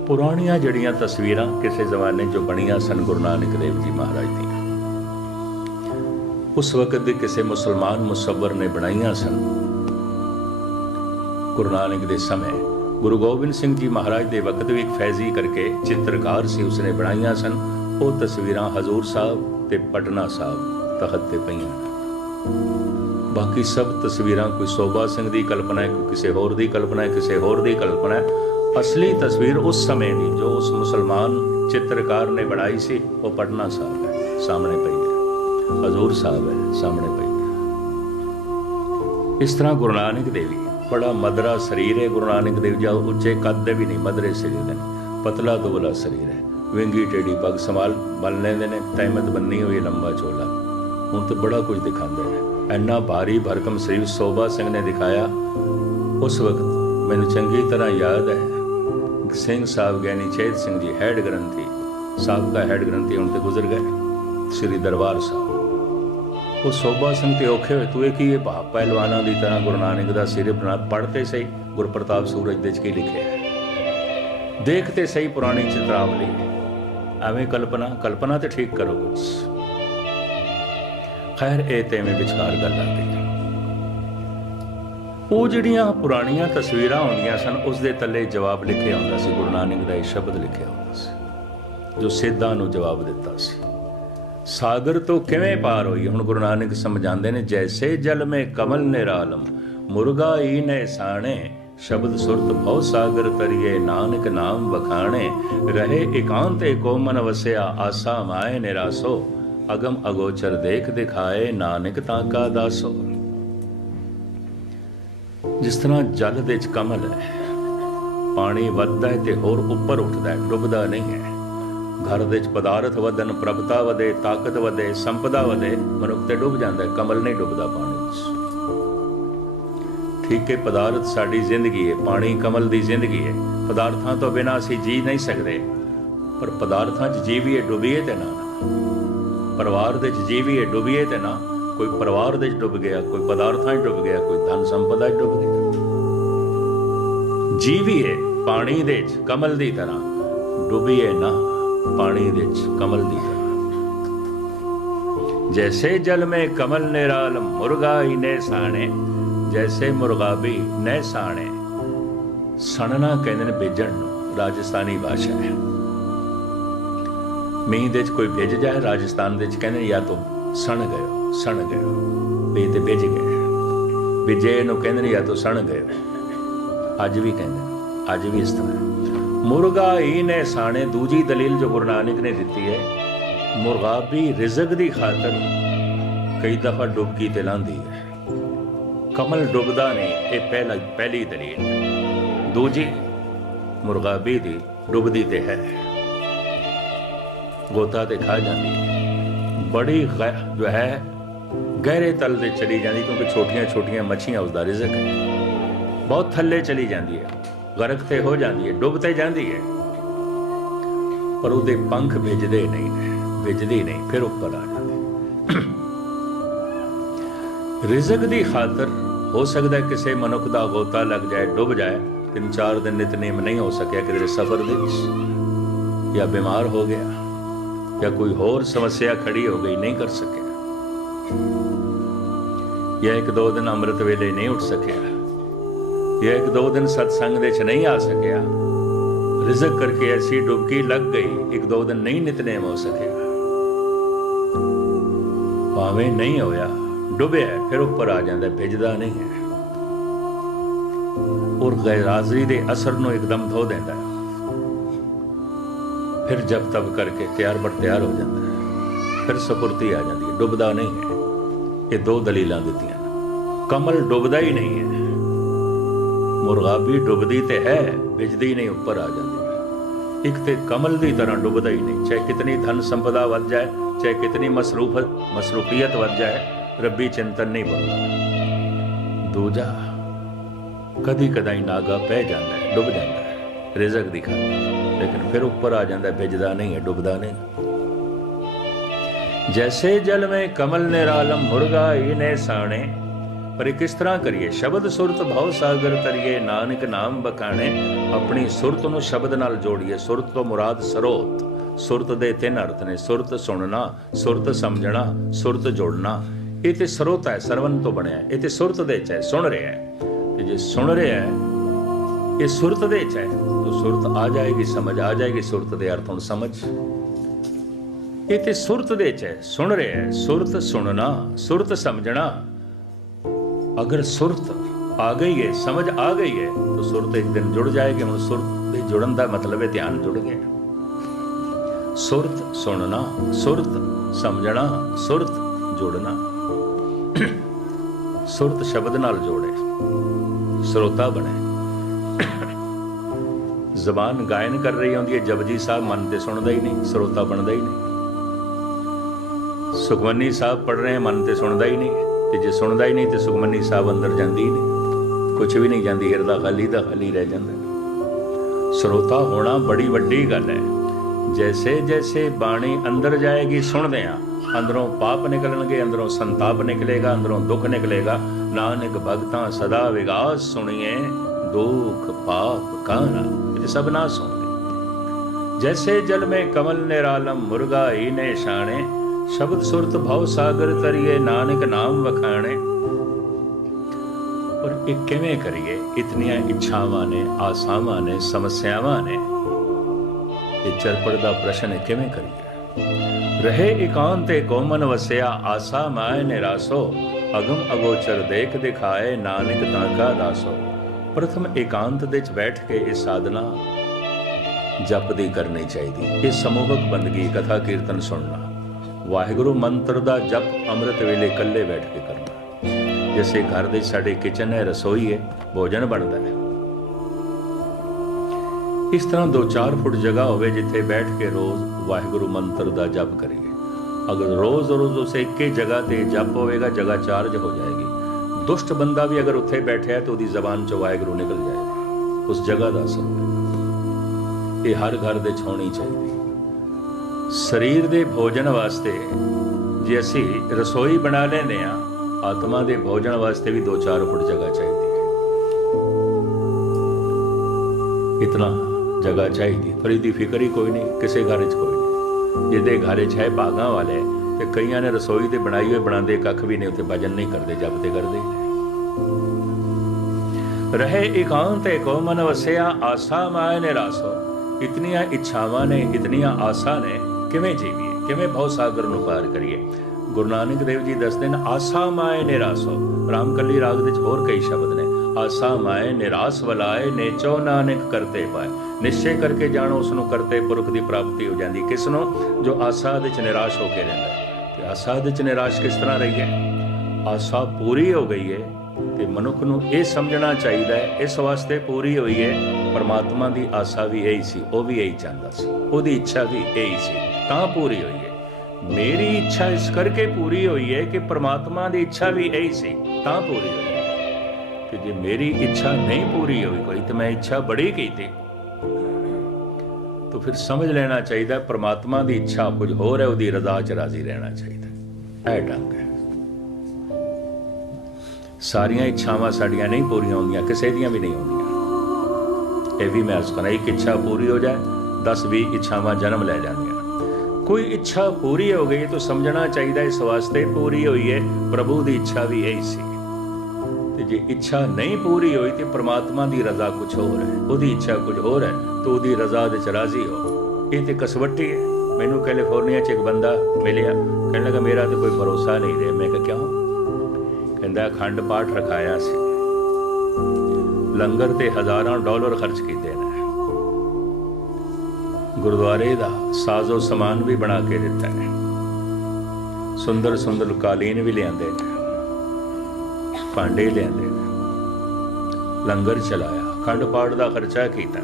पुरानियां जड़ियां तस्वीरां किसी जमाने जो बनियां सन गुरु नानक देव जी महाराज दी, उस वक्त दे किसी मुसलमान मुसव्वर ने बनाइया सन। गुरु नानक दे समय गुरु गोबिंद सिंह जी महाराज दे वक्त भी एक फैजी करके चित्रकार सी, उसने बनाइया सन। वो तस्वीरां हजूर साहब ते पटना साहब तखत ते पईयां। बाकी सब तस्वीरां कोई सोभा सिंह दी कल्पना है, कोई किसी होर दी कल्पना है, किसी होर दी कल्पना है। असली तस्वीर उस समय की जो उस मुसलमान चित्रकार ने बनाई सी, वो पटना साहब है, सामने पई है, हजूर साहब है, सामने पई है। इस तरह गुरु नानक देव जी बड़ा मदरा शरीर है। गुरु नानक देव जी उच्चे कद दे भी नहीं, मदरे शरीर है, पतला दुबला शरीर है, विंगी टेढ़ी पग संभाल बन लेंदे ने, तहमत बन्नी हुई लंबा चोला। हुण तो बड़ा कुछ दिखाते हैं। इन्ना भारी भरकम शरीर सोभा सिंह ने दिखाया उस वक्त, मैनूं चंगी तरह याद है। एक सिंह साहब ज्ञानी चेत सिंह जी हैड ग्रंथी, साबका हैड ग्रंथी हुण ते गुजर गए, श्री दरबार साहब। वो सोभा सिंह ते औखे होए, तू की भाव पहलवाना की तरह गुरु नानक का सिर बना पढ़ते सही गुरप्रताप सूरज दे की लिखे है, देखते सही पुरानी चित्रावली, एवं कल्पना कल्पना तो ठीक करो कुछ। खैर ये तो एवं विचकार गल आ गई। वो जिहड़ियां पुरानियां तस्वीरां होंदियां सन उस दे तले जवाब लिखे होंदा सी, गुरु नानक दा शब्द लिखे होंदा सी जो सिद्धां नूं जवाब दिता सी। सागर तो किवें पार होई, हुण गुरु नानक समझाते ने, जैसे जल में कमल निरालम मुर्गा ई ने साणे, शब्द सुरत भव सागर तरिए नानक नाम बखाणे, रहे एकांत एको मन वसिया आसा माए निरासो, अगम अगोचर देख दिखाए नानक ताका दासो। जिस तरह जल दे च कमल है, पानी वधदा है ते होर उपर उठदा है, डुबदा नहीं है। घर दे च पदार्थ वधन, प्रभता वधे, ताकत वधे, संपदा वधे, मनुख ते डुब जांदा है, कमल नहीं डुबदा पानी च। ठीक है, पदार्थ साडी जिंदगी है, पानी कमल दी जिंदगी है। पदार्थां तो बिना असीं जी नहीं सकते, पर पदार्थां च जीवीए डुबीए ते ना, परिवार दे च जीवीए डुबीए ते ना। कोई परिवार दे डुब गया, कोई पदार्थां डुब गया, कोई धन संपदा डुब गया। जीवीए पानी दे च कमल दी तरह, डुबीए ना पानी दे च कमल दी तरह। जैसे जल में कमल निरालम मुर्गा ही ने साणे, जैसे मुर्गा भी ने साणे। सणना कहते हैं बिजण, राजस्थानी भाषा है। मीह दे च कोई भिज जाए, राजस्थान दे च कहते या तो सण गयो, सण गयो, भी ते भिज गए, भिजे नूं कहंदे या तो सण गयो। अज भी कहंदे, अज भी इस तरह। मुर्गा ही ने साणे, दूजी दलील जो गुरु नानक ने दी है, मुर्गा भी रिजक की खातर कई दफा डुबकी ते लांदी है, कमल डुबदा नहीं, ये पहली दलील। दूजी मुर्गाबी दी डुबदी ते है, गोता ते खा जाती है, बड़ी जो है गहरे तल से चली जाती, क्योंकि छोटियां छोटियां मच्छियां उसका रिजक है, बहुत थल्ले चली जाती है, गरक ते हो जाती है, डुबते जाती है, पर उसके पंख भिजते नहीं, भिजदी नहीं, फिर ऊपर आ जाती। रिजक की खातर हो सकता है किसी मनुख का गोता लग जाए, डुब जाए, 3-4 दिन नितनेम नहीं हो सकिया किसी सफर दे, या बीमार हो गया, या कोई होर समस्या खड़ी हो गई, नहीं कर सके, या 1-2 दिन अमृत वेले नहीं उठ सकिया, या 1-2 दिन सत्संग दे च नहीं आ सकिया, रिजक करके ऐसी डुबकी लग गई, 1-2 दिन नहीं नितनेम हो सकिया, भावें नहीं होया, डुबया, फिर ऊपर आ जाता, भिजदा नहीं है, और गैराजरी दे असर नूं एकदम धो देता है, फिर जब तब करके तैयार बर तैयार हो जाता है, फिर सुपुर्ती आ जाती है, डुबदा नहीं है। ये 2 दलीलां दित्तियां। कमल डुबदा ही नहीं है, मुर्गाबी डुबदी ते है, भिजदी नहीं, ऊपर आ जाती है। एक ते कमल की तरह डुबदा ही नहीं, चाहे कितनी धन संपदा वध जाए, चाहे कितनी मसरूफियत वध जाए, रब्बी चिंतन नहीं बनता। दूजा कदी कदाई नागा पै जाता है, डुब जाता है रिजक दी खातिर, लेकिन फिर ऊपर आ जाता है, भिजदा नहीं है, डुबदा नहीं। जैसे जल में कमल निरालम मुर्गा ही ने साणे, पर किस तरह करिए, शब्द सुरत भव सागर तरिए नानक नाम बखाणे। अपनी सुरत नूं शब्द नाल जोड़िए। सुरत तो मुराद सरोत, सुरत दे 3 अर्थ ने, सुरत सुनना, सुरत समझना, सुरत जोड़ना। ये तो सरोत है, सरवन तो बनया, ये तो सुरत दे च है, सुन रहा है, जे सुन रहा है ये सुरत दे च है, तो सुरत आ जाएगी, समझ आ जाएगी, सुरत दे अर्थ हुण समझ। ये तो सुरत दे च है, सुन रहा है, सुरत सुनना, सुरत समझना। अगर सुरत आ गई है, समझ आ गई है, तो सुरत एक दिन जुड़ जाएगी। हुण सुरत दे जुड़न दा मतलब है ध्यान जुड़ गया। सुरत सुनना, सुरत समझना, सुरत जुड़ना। सुरत शब्द नाल जोड़े, श्रोता बने। जबान गायन कर रही होंदी है, जपजी साहब मन ते सुनदा ही नहीं, श्रोता बनदा ही नहीं। सुखमनी साहब पढ़ रहे हैं, मन ते सुनदा ही नहीं, ते जे सुनदा ही नहीं तो सुखमनी साहब अंदर जाती ही नहीं, कुछ भी नहीं जाती, हिरदा खाली दा खाली रह जाता। ਸਰੋਤਾ ਹੋਣਾ ਬੜੀ ਵੱਡੀ ਗੱਲ ਹੈ। ਜੈਸੇ ਜੈਸੇ ਬਾਣੀ ਅੰਦਰ ਜਾਏਗੀ ਸੁਣਦੇ ਆ, ਅੰਦਰੋਂ ਪਾਪ ਨਿਕਲਣਗੇ, ਅੰਦਰੋਂ ਸੰਤਾਪ ਨਿਕਲੇਗਾ, ਅੰਦਰੋਂ ਦੁੱਖ ਨਿਕਲੇਗਾ। ਨਾਨਕ ਭਗਤਾਂ ਸਦਾ ਵਿਗਾਸ ਸੁਣੀਏ, ਦੁੱਖ ਪਾਪ ਕਾਨਾ ਇਹ ਸਭ ਨਾ ਸੁਣਦੇ। जैसे जल में कमल निरालम, मुर्गा ही ने शाने, शब्द सुरत भव सागर तरिए, नानक नाम वखाणे। और ये किवें करिए? इतनियां इच्छावां ने, आसावां ने, समस्यावां ने, ये चरपड़ दा प्रश्न है, किवें करिए? रहे एकांत को मन वसया, आसा माए निरासो, अगम अगोचर देख दिखाए, नानक ताका दासो। प्रथम एकांत दे च बैठ के ये साधना जप दी करनी चाहिए। ये समूहक बंदगी, कथा कीर्तन सुनना, वाहिगुरु मंत्र दा जप अमृत वेले कल्ले बैठ के करना। जैसे घर दे साडे किचन है, रसोई है, भोजन बनता है, इस तरह 2-4 फुट जगह होवे जिथे बैठ के रोज वाहिगुरु मंत्र दा जप करिए। अगर रोज रोज उस एक ही जगह ते जप होएगा, जगह चार्ज हो जाएगी। दुष्ट बंदा भी अगर उत्थे बैठे है तो उसकी जबान चो वाहिगुरु निकल जाएगा, उस जगह का असर होगा। ये हर घर दे होनी चाहिए। शरीर दे भोजन वास्ते जे असी रसोई बना लेंदे आ, आत्मा दे भोजन वास्ते भी 2-4 फुट जगह चाहिए। इतना जगह चाहिए, पर इसकी फिक्र ही कोई नहीं, किसी घर च कोई नहीं। जिहदे घर च है भागां वाले ते कईयां ने रसोई ते बनाई हुई बनाते कख भी नहीं, उत्थे भजन नहीं करते, जप ते करते। रहे एकांत को मन वसया, आसा माए निरासो। इतनियां इच्छावां ने, इतनियां आसा ने, किवें जीवीए, किवें भव सागर नूं पार करिए। गुरु नानक देव जी दसदे ने, आसा माए निरासो। रामकली राग दे होर कई शब्द ने, आसा माए निरास वलाए, नेचो नानक करते पाए। निश्चय करके जानो उसनों करते पुरख की प्राप्ति हो जाती। किसनों? जो आसा दे च निराश होकर रहिंदा है। आसा दे च निराश किस तरह रही है? आसा पूरी हो गई है तो मनुख नूं ये समझना चाहिए, इस वास्ते पूरी हुई है, परमात्मा की आसा भी यही सी, वो भी यही चाहता सी, उसकी इच्छा भी यही सी, तां पूरी हुई है। मेरी इच्छा इस करके पूरी हुई है कि परमात्मा की इच्छा भी यही सी, तां पूरी हुई है। कि जे मेरी इच्छा नहीं पूरी हुई कोई, तो मैं इच्छा बड़ी की थी, तो फिर समझ लेना चाहिए परमात्मा की इच्छा कुछ होर है, उसकी रजा च राजी रहना चाहिए। यह ढंग है। सारिया इच्छावां साड़ियां नहीं पूरियां होंदियां, किसी दियां भी नहीं होंदियां। यह भी मैं अर्ज करना, एक इच्छा पूरी हो जाए 10-20 इच्छावां जन्म ले जांदियां। कोई इच्छा पूरी हो गई तो समझना चाहिए इस वास्ते पूरी हुई है, प्रभु की इच्छा भी यही सी। ते जे इच्छा नहीं पूरी हुई तो परमात्मा की रजा कुछ होर है, उसकी इच्छा कुछ होर है, तो उसकी रजा दे च राजी हो। ये तो कसवट्टी है। मैनू कैलीफोर्निया च एक बंदा मिलिया, कहने लगा मेरा तो कोई भरोसा नहीं रहा। मैं कहा क्यों? कहता अखंड पाठ रखाया सी, लंगर ते $1000 खर्च किए ने, गुरुद्वारे का साजो समान भी बना के दिता है, सुंदर सुंदर कालीन भी लियाते हैं, भांडे लियाते हैं, लंगर चलाया, अखंड पाठ का खर्चा किया,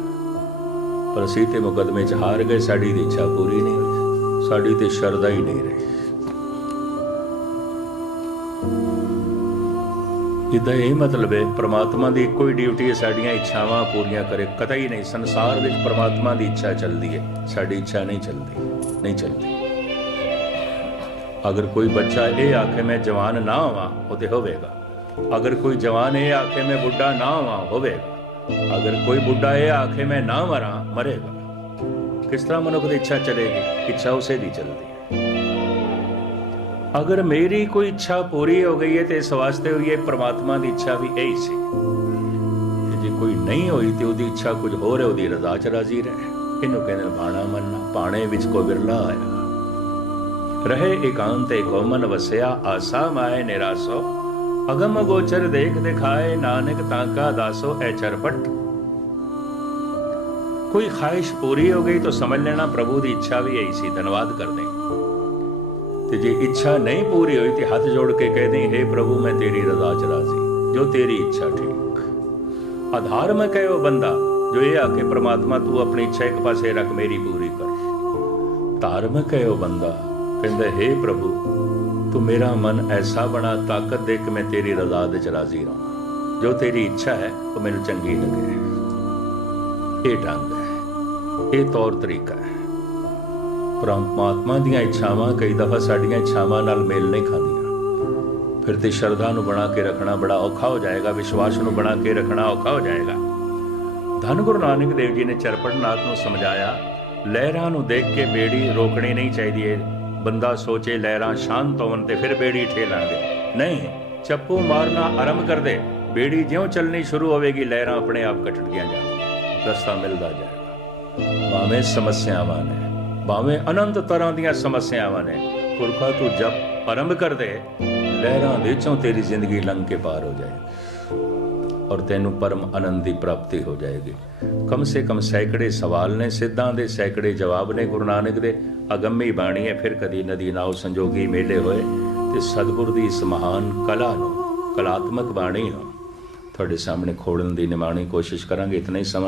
पर असीं ते मुकदमे च हार गए। साड़ी दी इच्छा पूरी नहीं हुई, साड़ी ते शरदा ही नहीं रही। इदा यही मतलब है परमात्मा की कोई ड्यूटी है साड़ियाँ इच्छावां पूरियां करे, कतई नहीं। संसार में परमात्मा की इच्छा चलती है, साड़ी इच्छा नहीं चलती, नहीं चलती। अगर कोई बच्चा ये आखे मैं जवान ना होवां तो होवेगा, अगर कोई जवान ये आखे मैं बुढ़ा ना होवां होवेगा, अगर कोई बुढ़ा ये आखे मैं ना मरा मरेगा। किस तरह मनुख की इच्छा चलेगी? इच्छा उसे दी चलती है। अगर मेरी कोई इच्छा पूरी हो गई है तो इस वास्ते हुई है परमात्मा की इच्छा भी यही सी। जे कोई नहीं हुई तो उसकी इच्छा कुछ होर है, उसकी रजा च राजी रहे। इनू कहते भाणा मनना, भाणे विच को बिरला आया। रहे एकांत को मन वसया, आसा माए निरासो, अगम अगोचर देख दिखाए, नानक ताका दासो। ए चरपट कोई ख्वाहिश पूरी हो गई तो समझ लेना प्रभु की इच्छा भी यही सी, धन्यवाद कर दें। तो जे इच्छा नहीं पूरी हुई तो हाथ जोड़ के कह दें हे प्रभु मैं तेरी रजा च राजी, जो तेरी इच्छा ठीक। अधार्मिक है वो बंदा जो ये आके परमात्मा तू अपनी इच्छा एक पासे रख, मेरी पूरी कर। धार्मिक है वो बंदा कहता हे प्रभु तू मेरा मन ऐसा बना, ताकत दे कि मैं तेरी रजा दे च राजी रहूं, जो तेरी इच्छा है वो मैनू चंगी लगे। ये ढंग है। ਇਹ ਤੌਰ ਤਰੀਕਾ ਹੈ। ਪਰਮਾਤਮਾ ਦੀਆਂ ਇੱਛਾਵਾਂ ਕਈ ਦਫਾ ਸਾਡੀਆਂ ਇੱਛਾਵਾਂ ਨਾਲ ਮੇਲ ਨਹੀਂ ਖਾਂਦੀਆਂ। ਫਿਰ ਤੇ ਸ਼ਰਧਾ ਨੂੰ ਬਣਾ ਕੇ ਰੱਖਣਾ ਬੜਾ ਔਖਾ ਹੋ ਜਾਏਗਾ, ਵਿਸ਼ਵਾਸ ਨੂੰ ਬਣਾ ਕੇ ਰੱਖਣਾ ਔਖਾ ਹੋ ਜਾਏਗਾ। ਧੰਨ ਗੁਰੂ ਨਾਨਕ ਦੇਵ ਜੀ ਨੇ ਚਰਪੜਨਾਥ ਨੂੰ ਸਮਝਾਇਆ, ਲਹਿਰਾਂ ਨੂੰ ਦੇਖ ਕੇ ਬੇੜੀ ਰੋਕਣੀ ਨਹੀਂ ਚਾਹੀਦੀ ਹੈ। ਬੰਦਾ ਸੋਚੇ ਲਹਿਰਾਂ ਸ਼ਾਂਤ ਹੋਣ ਤੇ ਫਿਰ ਬੇੜੀ ਠੇਲਾਂਗੇ, ਨਹੀਂ, ਚੱਪੂ ਮਾਰਨਾ ਆਰੰਭ ਕਰ ਦੇ, ਬੇੜੀ ਜਿਉਂ ਚੱਲਣੀ ਸ਼ੁਰੂ ਹੋਵੇਗੀ ਲਹਿਰਾਂ ਆਪਣੇ ਆਪ ਕਟਦੀਆਂ ਜਾਣਗੀਆਂ, ਰਸਤਾ ਮਿਲਦਾ ਜਾਏਗਾ। ਭਾਵੇਂ ਸਮੱਸਿਆਵਾਂ ਨੇ, ਭਾਵੇਂ ਅਨੰਤ ਤਰ੍ਹਾਂ ਦੀਆਂ ਸਮੱਸਿਆਵਾਂ ਨੇ, ਪੁਰਖਾ ਤੂੰ ਜਪ ਆਰੰਭ ਕਰ ਦੇ, ਲਹਿਰਾਂ ਵਿੱਚੋਂ ਤੇਰੀ ਜ਼ਿੰਦਗੀ ਲੰਘ ਕੇ ਪਾਰ ਹੋ ਜਾਏਗੀ ਔਰ ਤੈਨੂੰ ਪਰਮ ਆਨੰਦ ਦੀ ਪ੍ਰਾਪਤੀ ਹੋ ਜਾਏਗੀ। ਕਮ ਸੇ ਕਮ ਸੈਂਕੜੇ ਸਵਾਲ ਨੇ, ਸਿੱਧਾਂ ਦੇ ਸੈਂਕੜੇ ਜਵਾਬ ਨੇ ਗੁਰੂ ਨਾਨਕ ਦੇ। ਅਗੰਮੀ ਬਾਣੀ ਹੈ, ਫਿਰ ਕਦੀ ਨਦੀ ਨਾਉ ਸੰਜੋਗੀ ਮੇਲੇ ਹੋਏ। ਤੇ ਸਤਿਗੁਰ ਦੀ ਇਸ ਮਹਾਨ ਕਲਾ ਨੂੰ, ਕਲਾਤਮਕ ਬਾਣੀ ਨੂੰ ਤੁਹਾਡੇ ਸਾਹਮਣੇ ਖੋਲ੍ਹਣ ਦੀ ਨਿਮਾਣੀ ਕੋਸ਼ਿਸ਼ ਕਰਾਂਗੇ। ਇਤਨਾ ਹੀ ਸਮਾਂ